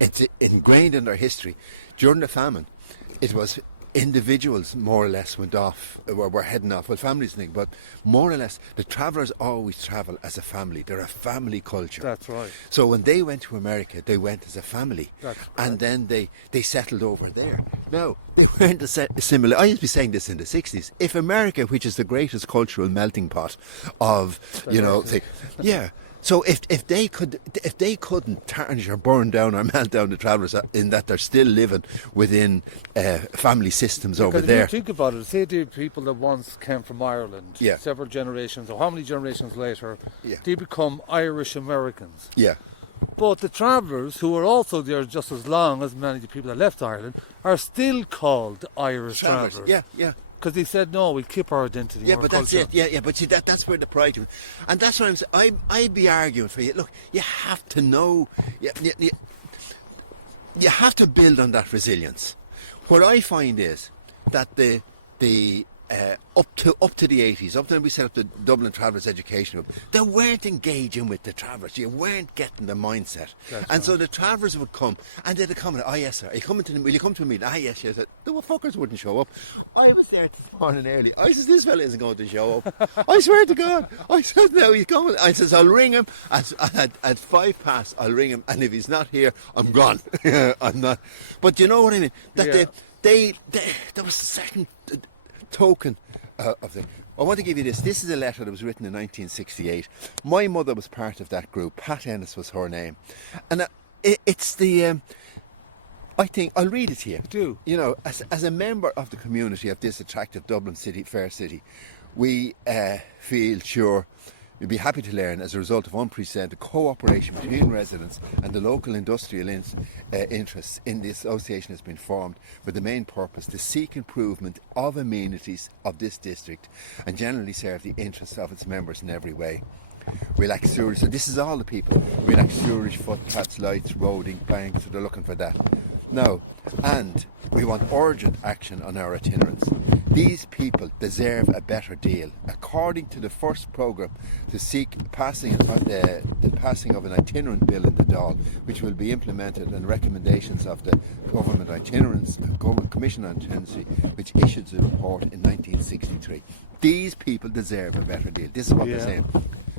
it's ingrained in their history, during the famine, it was individuals more or less went off, were heading off, well, families think, but more or less the travellers always travel as a family. They're a family culture. That's right. So when they went to America, they went as a family. That's and then they settled over there. Now, they weren't similar. I used to be saying this in the 60s. If America, which is the greatest cultural melting pot of, yeah. So if they couldn't tarnish or burn down or melt down the travellers, in that they're still living within family systems over there. If you think about it, say the people that once came from Ireland, several generations, or how many generations later, they become Irish Americans. Yeah. But the travellers, who were also there just as long as many of the people that left Ireland, are still called Irish travellers. Yeah, yeah. Because they said, no, we'll keep our identity. Yeah, our but culture. that's it. Yeah, but see, that's where the pride is. And that's what I'm saying. I'd be arguing for you. Look, you have to know. You have to build on that resilience. What I find is that the up to the 80s, up to when we set up the Dublin Travellers Education Group, they weren't engaging with the travellers. You weren't getting the mindset. So the travellers would come, and they'd come and, oh yes sir, will you come to a meeting? Ah yes, yes. The fuckers wouldn't show up. I was there this morning early. I says, this fella isn't going to show up. I swear to God. I said, no, he's coming. I says, I'll ring him at 5 past. I'll ring him, and if he's not here, I'm gone. I'm not. But you know what I mean? That there was a certain token of them. I want to give you this. This is a letter that was written in 1968. My mother was part of that group. Pat Ennis was her name. And it's the... I think, I'll read it to you. Do. You know, as a member of the community of this attractive Dublin city, fair city, we feel sure You'll be happy to learn, as a result of unprecedented cooperation between residents and the local industrial interests in the association has been formed with the main purpose to seek improvement of amenities of this district and generally serve the interests of its members in every way. We lack sewerage, so this is all the people. We lack sewerage, footpaths, lights, roading, banks, so they're looking for that. Now, and we want urgent action on our itinerants. These people deserve a better deal. According to the first programme to seek the passing of an itinerant bill in the Dáil, which will be implemented on recommendations of the Government Commission on Itinerancy, which issued a report in 1963. These people deserve a better deal. This is what they're saying.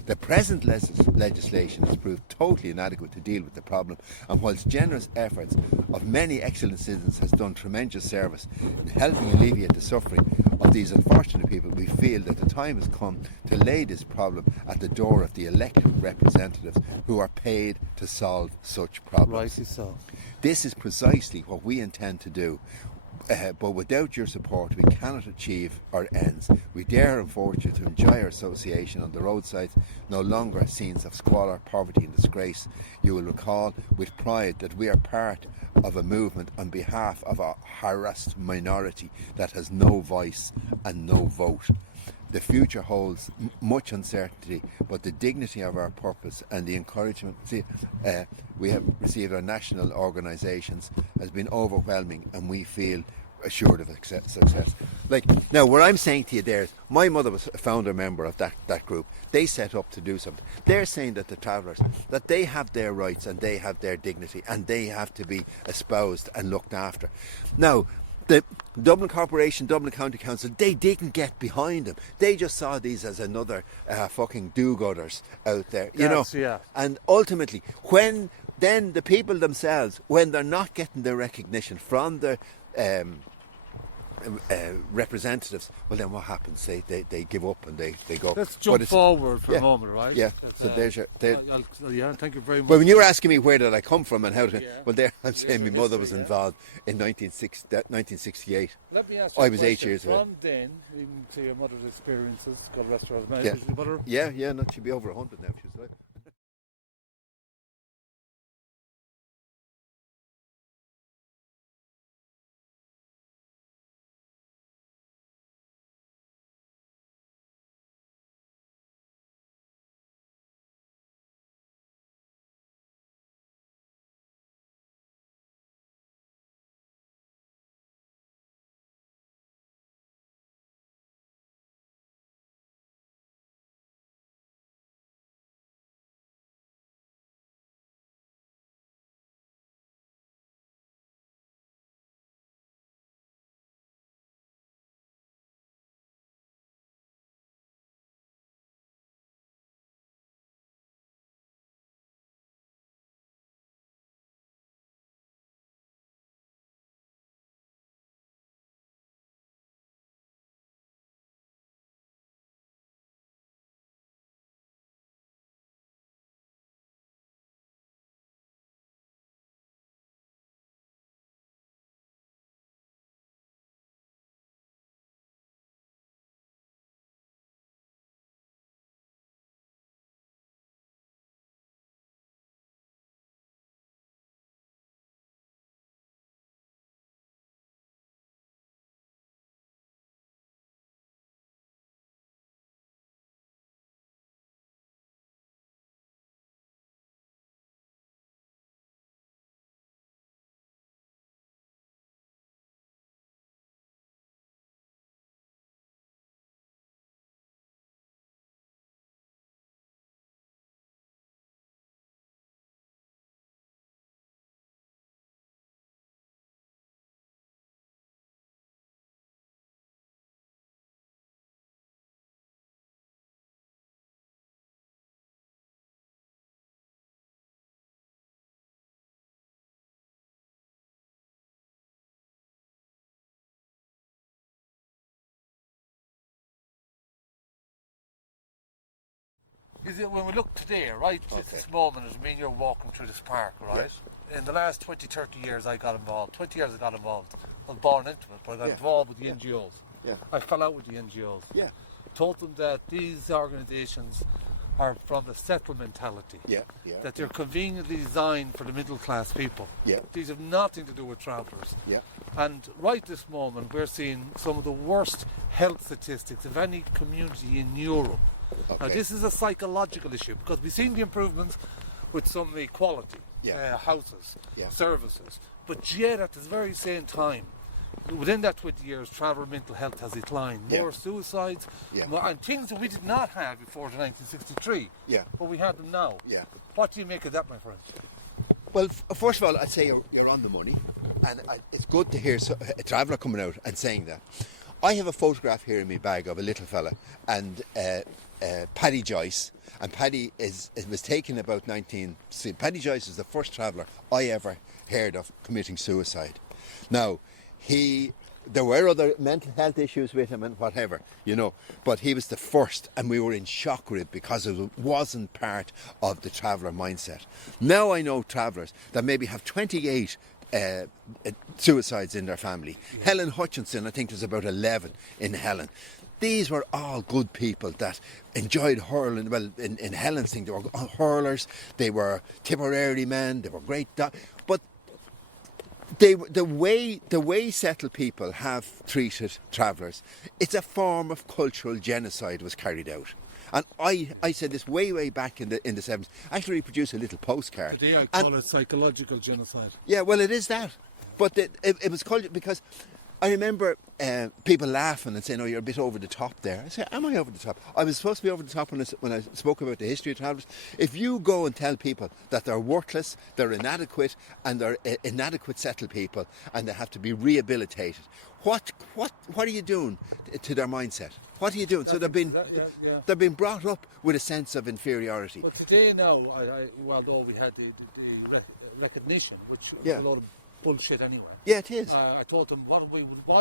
The present legislation has proved totally inadequate to deal with the problem, and whilst generous efforts of many excellent citizens has done tremendous service in helping alleviate the suffering of these unfortunate people, we feel that the time has come to lay this problem at the door of the elected representatives who are paid to solve such problems. Rightly so. This is precisely what we intend to do. But without your support we cannot achieve our ends. We dare enforce you to enjoy our association on the roadsides, no longer scenes of squalor, poverty and disgrace. You will recall with pride that we are part of a movement on behalf of a harassed minority that has no voice and no vote. The future holds much uncertainty, but the dignity of our purpose and the encouragement we have received our national organisations has been overwhelming, and we feel assured of success. Like, now, what I'm saying to you there is, my mother was a founder member of that group. They set up to do something. They're saying that the travellers, that they have their rights and they have their dignity and they have to be espoused and looked after. Now, the Dublin Corporation, Dublin County Council, they didn't get behind them. They just saw these as another fucking do-gooders out there, you know. Yeah. And ultimately, when then the people themselves, when they're not getting the recognition from the representatives, well then what happens? They give up and they go. Let's jump forward for a moment, right? Yeah. So there's your. Yeah, thank you very much. Well, when you were asking me where did I come from and how to, well, there I'm saying my mother was involved in 1968. Let me ask you I a was question. 8 years old. From then, even to your mother's experiences, God rest her soul. Yeah. Was your mother? Yeah, no, she'd be over 100 now if she was alive. Is it when we look today, right, this moment, as me and you're walking through this park, right? Yeah. In the last 20, 30 years I got involved. 20 years I got involved. I was born into it, but I got involved with the NGOs. Yeah. I fell out with the NGOs. Yeah. Told them that these organisations are from the settled mentality. Yeah. That they're conveniently designed for the middle class people. Yeah. These have nothing to do with travellers. Yeah. And right this moment, we're seeing some of the worst health statistics of any community in Europe. Okay. Now, this is a psychological issue because we've seen the improvements with some equality, houses, services. But yet, at the very same time, within that 20 years, traveller mental health has declined. More suicides, and things that we did not have before 1963. Yeah. But we have them now. Yeah. What do you make of that, my friend? Well, first of all, I'd say you're on the money, and it's good to hear a traveller coming out and saying that. I have a photograph here in my bag of a little fella, and Paddy Joyce, and Paddy was taken about Paddy Joyce is the first traveller I ever heard of committing suicide. Now, there were other mental health issues with him and whatever, but he was the first, and we were in shock with it because it wasn't part of the traveller mindset. Now I know travellers that maybe have 28 suicides in their family. Helen Hutchinson, I think there's about 11 in Helen. These were all good people that enjoyed hurling. Well, in Helen's thing, they were hurlers, they were Tipperary men, they were great. But the way settled people have treated travellers, it's a form of cultural genocide was carried out. And I said this way back in the 70s. I actually produced a little postcard. Today I call it psychological genocide. Yeah, well, it is that. But it was called because I remember people laughing and saying, "Oh, you're a bit over the top there." I said, "Am I over the top?" I was supposed to be over the top when I spoke about the history of travellers. If you go and tell people that they're worthless, they're inadequate, and they're inadequate settled people, and they have to be rehabilitated, what are you doing to their mindset? What are you doing? So they've been brought up with a sense of inferiority. But today now, although we had the recognition, which is a lot of bullshit anyway. Yeah, it is. I told them, why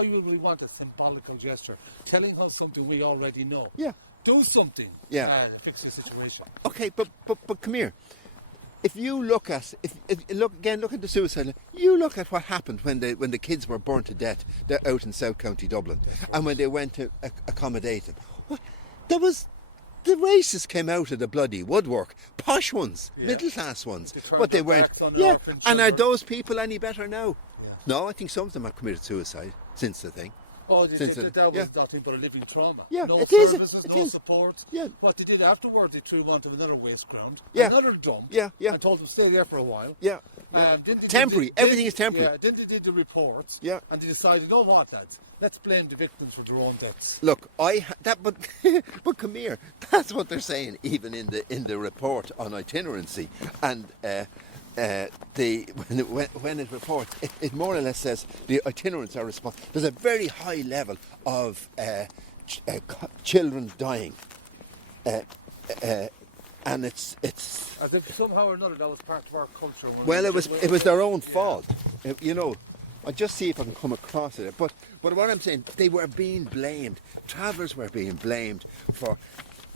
would we want a symbolical gesture? Telling us something we already know. Yeah. Do something. Yeah. Fix the situation. Okay, but come here. If you look at look at the suicide. You look at what happened when the kids were burnt to death. They're out in South County Dublin, and when they went to accommodate them, the racists came out of the bloody woodwork, posh ones, middle class ones, but they weren't. Yeah, and are those people any better now? Yeah. No, I think some of them have committed suicide since the thing. Oh, that was nothing but a living trauma. Yeah, no it services, is. No support. Yeah. What they did afterwards, they threw them onto another waste ground, another dump, and told them to stay there for a while. Yeah. Temporary. Everything is temporary. Yeah, then they did the reports. Yeah. And they decided, you know what, lads, let's blame the victims for their own deaths. Look, but come here. That's what they're saying, even in the report on itinerancy, and. When it reports, it more or less says the itinerants are responsible. There's a very high level of children dying, and it's. I think somehow or another that was part of our culture. Well, it was their own fault, I'll just see if I can come across it. But what I'm saying, they were being blamed. Travellers were being blamed for.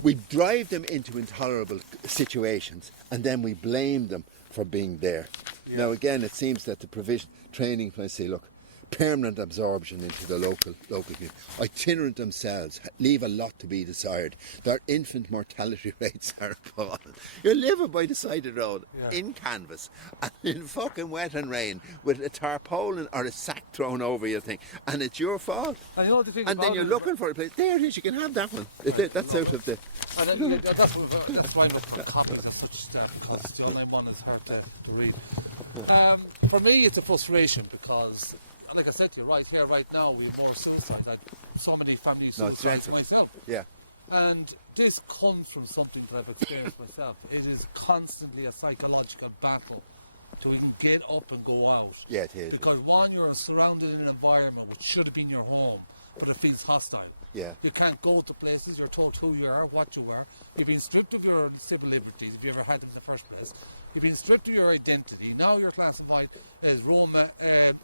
We drive them into intolerable situations, and then we blame them for being there. Yeah. Now again, it seems that the provision training, when I say, look, permanent absorption into the local community, itinerant themselves leave a lot to be desired. Their infant mortality rates are appalling. You're living by the side of the road in canvas and in fucking wet and rain with a tarpaulin or a sack thrown over your thing, and it's your fault. And then you're looking for a place. There it is. You can have that one. That's out of the. And that's why copies of such stuff, because the online one is hard to read. For me, it's a frustration because. And like I said to you, right here, right now, we have more suicide, like so many family suicides myself. Yeah. And this comes from something that I've experienced myself. It is constantly a psychological battle to even get up and go out. Yeah, it is. Because one, you're surrounded in an environment which should have been your home, but it feels hostile. Yeah. You can't go to places, you're told who you are, what you are. You've been stripped of your civil liberties, if you ever had them in the first place. You've been stripped of your identity. Now you're classified as Roma,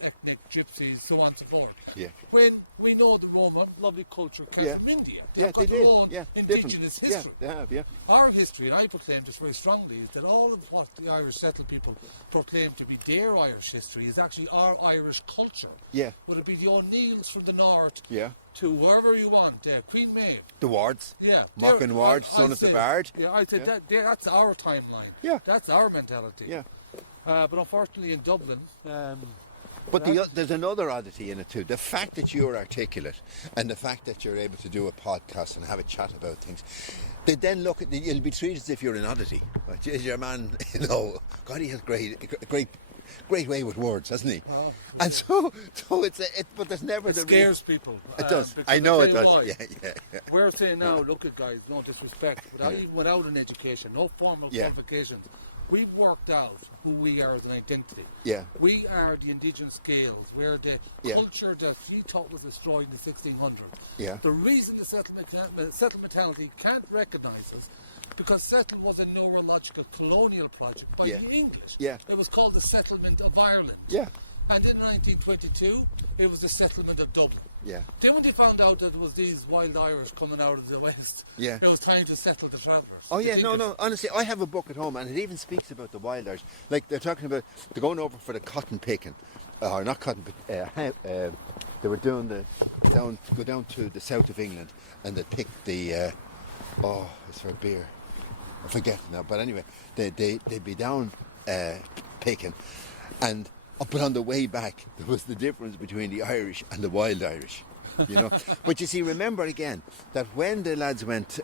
ethnic, gypsies, so on and so forth. Yeah. When we know the Roma lovely culture came Yeah. from India. Yeah, They've they got did. their own Yeah, indigenous different. history. Yeah, they have. Yeah. Our history, and I proclaim this very strongly, is that all of what the Irish settled people proclaim to be their Irish history is actually our Irish culture. Yeah. Would it be the O'Neills from the north Yeah. to wherever you want, Queen Maeve? The Wards. Yeah. Mock Ward, son of the Bard. Yeah, I said that's our timeline. Yeah. That's our mentality. Yeah. But unfortunately in Dublin, But there's another oddity in it too. The fact that you're articulate and the fact that you're able to do a podcast and have a chat about things, they then look at you'll be treated as if you're an oddity. Like, geez, your man, God, he has great way with words, hasn't he? Oh. And so but there's never the scares people. It does. Because I know I'll it tell does. you why. Yeah. We're saying now, look at guys, no disrespect, without an education, no formal qualifications, we've worked out who we are as an identity. Yeah. We are the indigenous Gaels. We're the culture that you thought was destroyed in the 1600s. Yeah. The reason the settlementality can't recognise us, because settlement was a neurological colonial project by the English. Yeah. It was called the Settlement of Ireland. Yeah. And in 1922, it was the settlement of Dublin. Yeah. Then when they found out that it was these wild Irish coming out of the west, it was time to settle the travellers. Oh yeah, no. Honestly, I have a book at home, and it even speaks about the wild Irish. Like they're talking about they're going over for the cotton picking, or not cotton, but they were doing go down to the south of England, and they pick the it's for beer. I forget now, but anyway, they'd be down picking, and. But on the way back, there was the difference between the Irish and the wild Irish, But you see, remember again, that when the lads went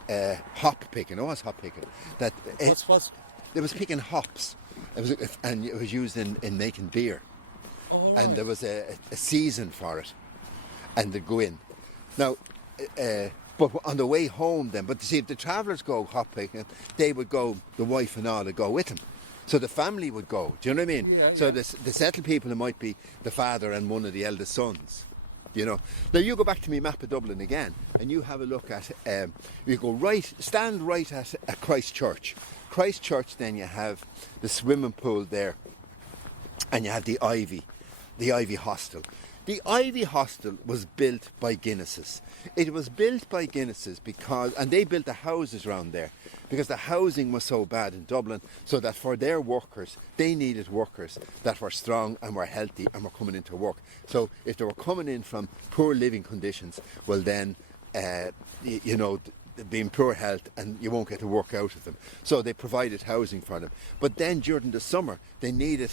hop picking, it was hop picking, that they was picking hops, and it was used in making beer. Oh, right. And there was a season for it, and they'd go in. Now, but on the way home then, but you see, if the travellers go hop picking, they would go, the wife and all would go with them. So the family would go, do you know what I mean? Yeah, so the settled people, it might be the father and one of the eldest sons, Now you go back to me map of Dublin again, and you have a look at, you go stand right at Christchurch. Christchurch, then you have the swimming pool there, and you have the Ivy Hostel. The Ivy Hostel was built by Guinnesses. It was built by Guinnesses and they built the houses around there because the housing was so bad in Dublin, so that for their workers, they needed workers that were strong and were healthy and were coming into work. So if they were coming in from poor living conditions, well then, being poor health, and you won't get the work out of them. So they provided housing for them. But then during the summer, they needed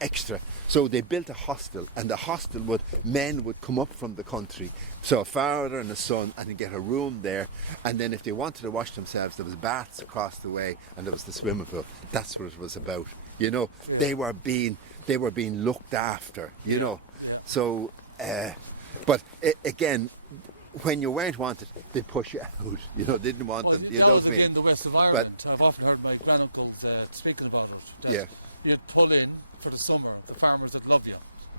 extra. So they built a hostel, and the hostel men would come up from the country, so a father and a son, and they'd get a room there. And then if they wanted to wash themselves, there was baths across the way, and there was the swimming pool. That's what it was about. They were being looked after. So, but again, when you weren't wanted, they push you out. They didn't want them. That was in the west of Ireland. I've often heard my granduncles speaking about it. That you'd pull in for the summer, the farmers that love you,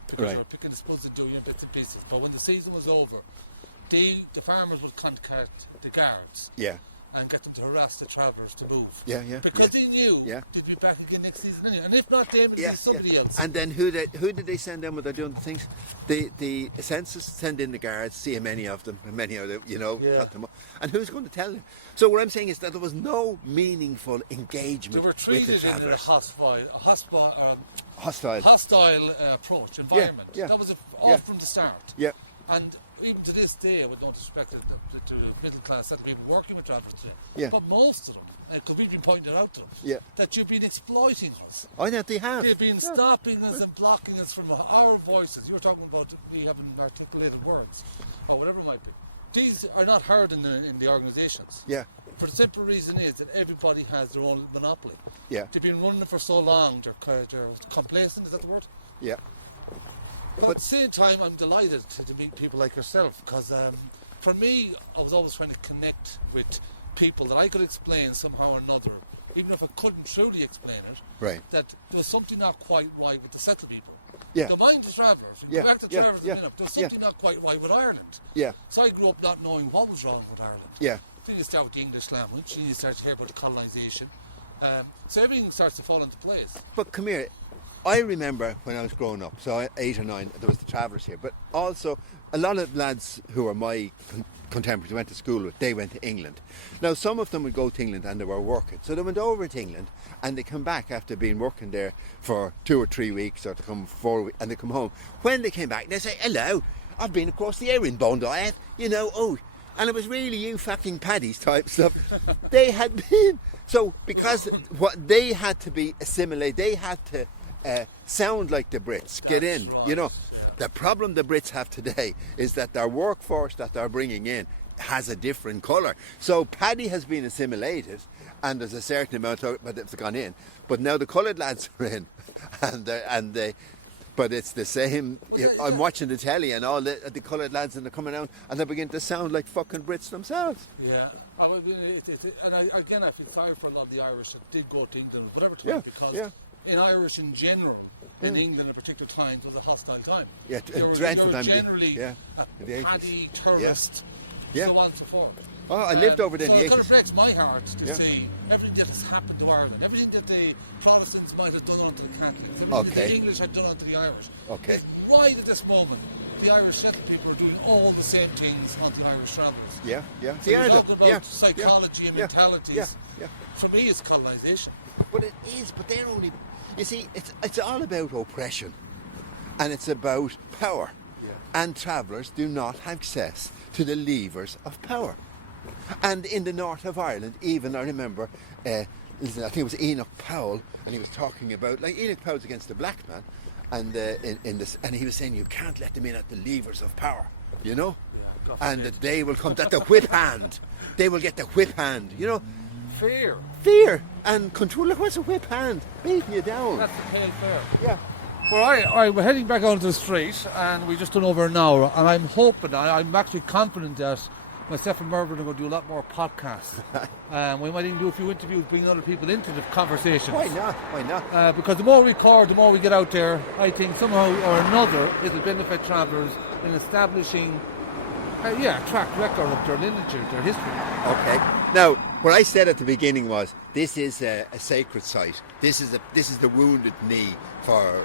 because you're picking the spuds and doing your bits and pieces. But when the season was over, the farmers would contact the guards. Yeah. And get them to harass the travellers to move. Yeah. Because they knew they'd be back again next season anyway. And if not, they would be somebody else. And then who did they send them when they're doing the things? The census send in the guards, see how many of them, cut them up. And who's going to tell them? So what I'm saying is that there was no meaningful engagement they were with the treated in a hostile approach, environment. Yeah. That was all from the start. Yeah. And even to this day, I would not disrespect to middle class that people working with travellers today. Yeah. But most of them, because we've been pointing out to them, that you've been exploiting us. I know they have. They've been stopping us and blocking us from our voices. You're talking about we having articulated words, or whatever it might be. These are not heard in the organisations. Yeah. For the simple reason is that everybody has their own monopoly. Yeah. They've been running for so long, they're complacent, is that the word? Yeah. But at the same time, I'm delighted to meet people like yourself, because for me, I was always trying to connect with people that I could explain somehow or another, even if I couldn't truly explain it, that there was something not quite right with the settled people. Yeah. Don't mind the travellers. Go back to travellers a minute. There was something not quite right with Ireland. Yeah. So I grew up not knowing what was wrong with Ireland. Yeah. Then you start with the English language, and you start to hear about the colonisation. So everything starts to fall into place. But come here, I remember when I was growing up, so 8 or 9, there was the travellers here, but also a lot of lads who are my contemporaries went to school with, they went to England. Now, some of them would go to England and they were working. So they went over to England and they come back after being working there for 2 or 3 weeks, or to come 4 weeks, and they come home. When they came back, they say, hello, I've been across the air in Bondi, and it was really you fucking paddies type stuff. They had been, so because what they had to be assimilated, they had to sound like the Brits, get in, right. The problem the Brits have today is that their workforce that they're bringing in has a different colour. So paddy has been assimilated, and there's a certain amount of it that's gone in. But now the coloured lads are in, but it's the same. I'm watching the telly, and all the coloured lads, and they're coming out, and they begin to sound like fucking Brits themselves. Yeah. I feel sorry for a lot of the Irish that did go to England, whatever time, Yeah, because yeah. in Irish in general, in England at particular times, was a hostile time. Yeah, There was dreadful time. generally In the a 80s. paddy tourist, Yeah. so on and so forth. Oh, I lived over there in so the it kind 80s. of breaks my heart to Yeah. see everything that has happened to Ireland, everything that the Protestants might have done onto the Catholics, everything that Okay. the English had done onto the Irish. Okay. Right at this moment, the Irish settlement people are doing all the same things onto Irish travellers. Yeah. So They are we're though. talking about psychology and mentalities. Yeah. For me, it's colonisation. But it is, but they're only, you see, it's all about oppression, and it's about power. And travellers do not have access to the levers of power. And in the north of Ireland, even I remember, I think it was Enoch Powell, and he was talking about, like, Enoch Powell's against the black man, and in this, and he was saying you can't let them in at the levers of power, and that they will come at the whip hand. They will get the whip hand, Fear and control. Look, what's a whip hand? Beating you down. That's the pale fair. Yeah. Well, all right, we're heading back onto the street, and we've just done over an hour, and I'm hoping, I'm actually confident that myself and Mervyn are going to do a lot more podcasts. We might even do a few interviews, bring other people into the conversations. Why not? Because the more we record, the more we get out there, I think somehow or another it'll benefit travellers in establishing a track record of their lineage, their history. Okay. Now, what I said at the beginning was, this is a sacred site. This is the wounded knee for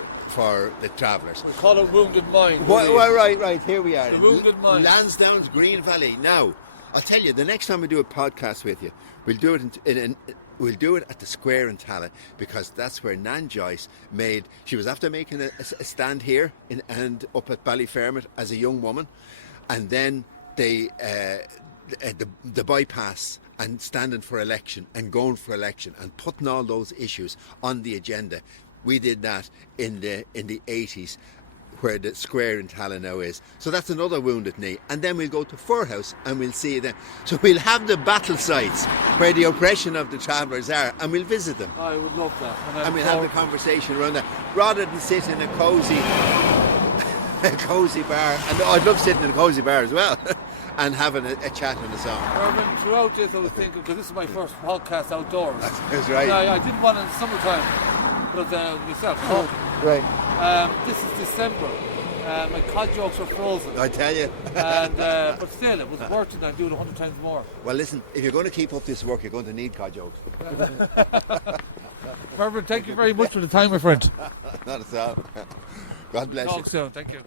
the travellers. We call it Wounded Mind. Well, right. Here we are. The Wounded Mind. Lansdowne's Green Valley. Now, I'll tell you, the next time we do a podcast with you, we'll do it we'll do it at the square in Tala, because that's where Nan Joyce made. She was after making a stand here and up at Ballyfermot as a young woman, and then the bypass and standing for election and going for election and putting all those issues on the agenda. We did that in the 80s, where the square in Tala now is. So that's another wounded knee. And then we'll go to Furhouse and we'll see them. So we'll have the battle sites where the oppression of the travellers are, and we'll visit them. I would love that. And we'll have the conversation around that, rather than sit in a cosy bar. And I'd love sitting in a cosy bar as well. And having a chat on the song. Mervyn, throughout this I was thinking, because this is my first podcast outdoors. That's right. I did one in the summertime, but myself talking. Right. This is December. My cod jokes are frozen. I tell you. And but still, it was worth it. I'd do it 100 times more. Well, listen, if you're going to keep up this work, you're going to need cod jokes. Mervyn, thank you very much for the time, my friend. Not at all. God bless you. Talk soon. Thank you.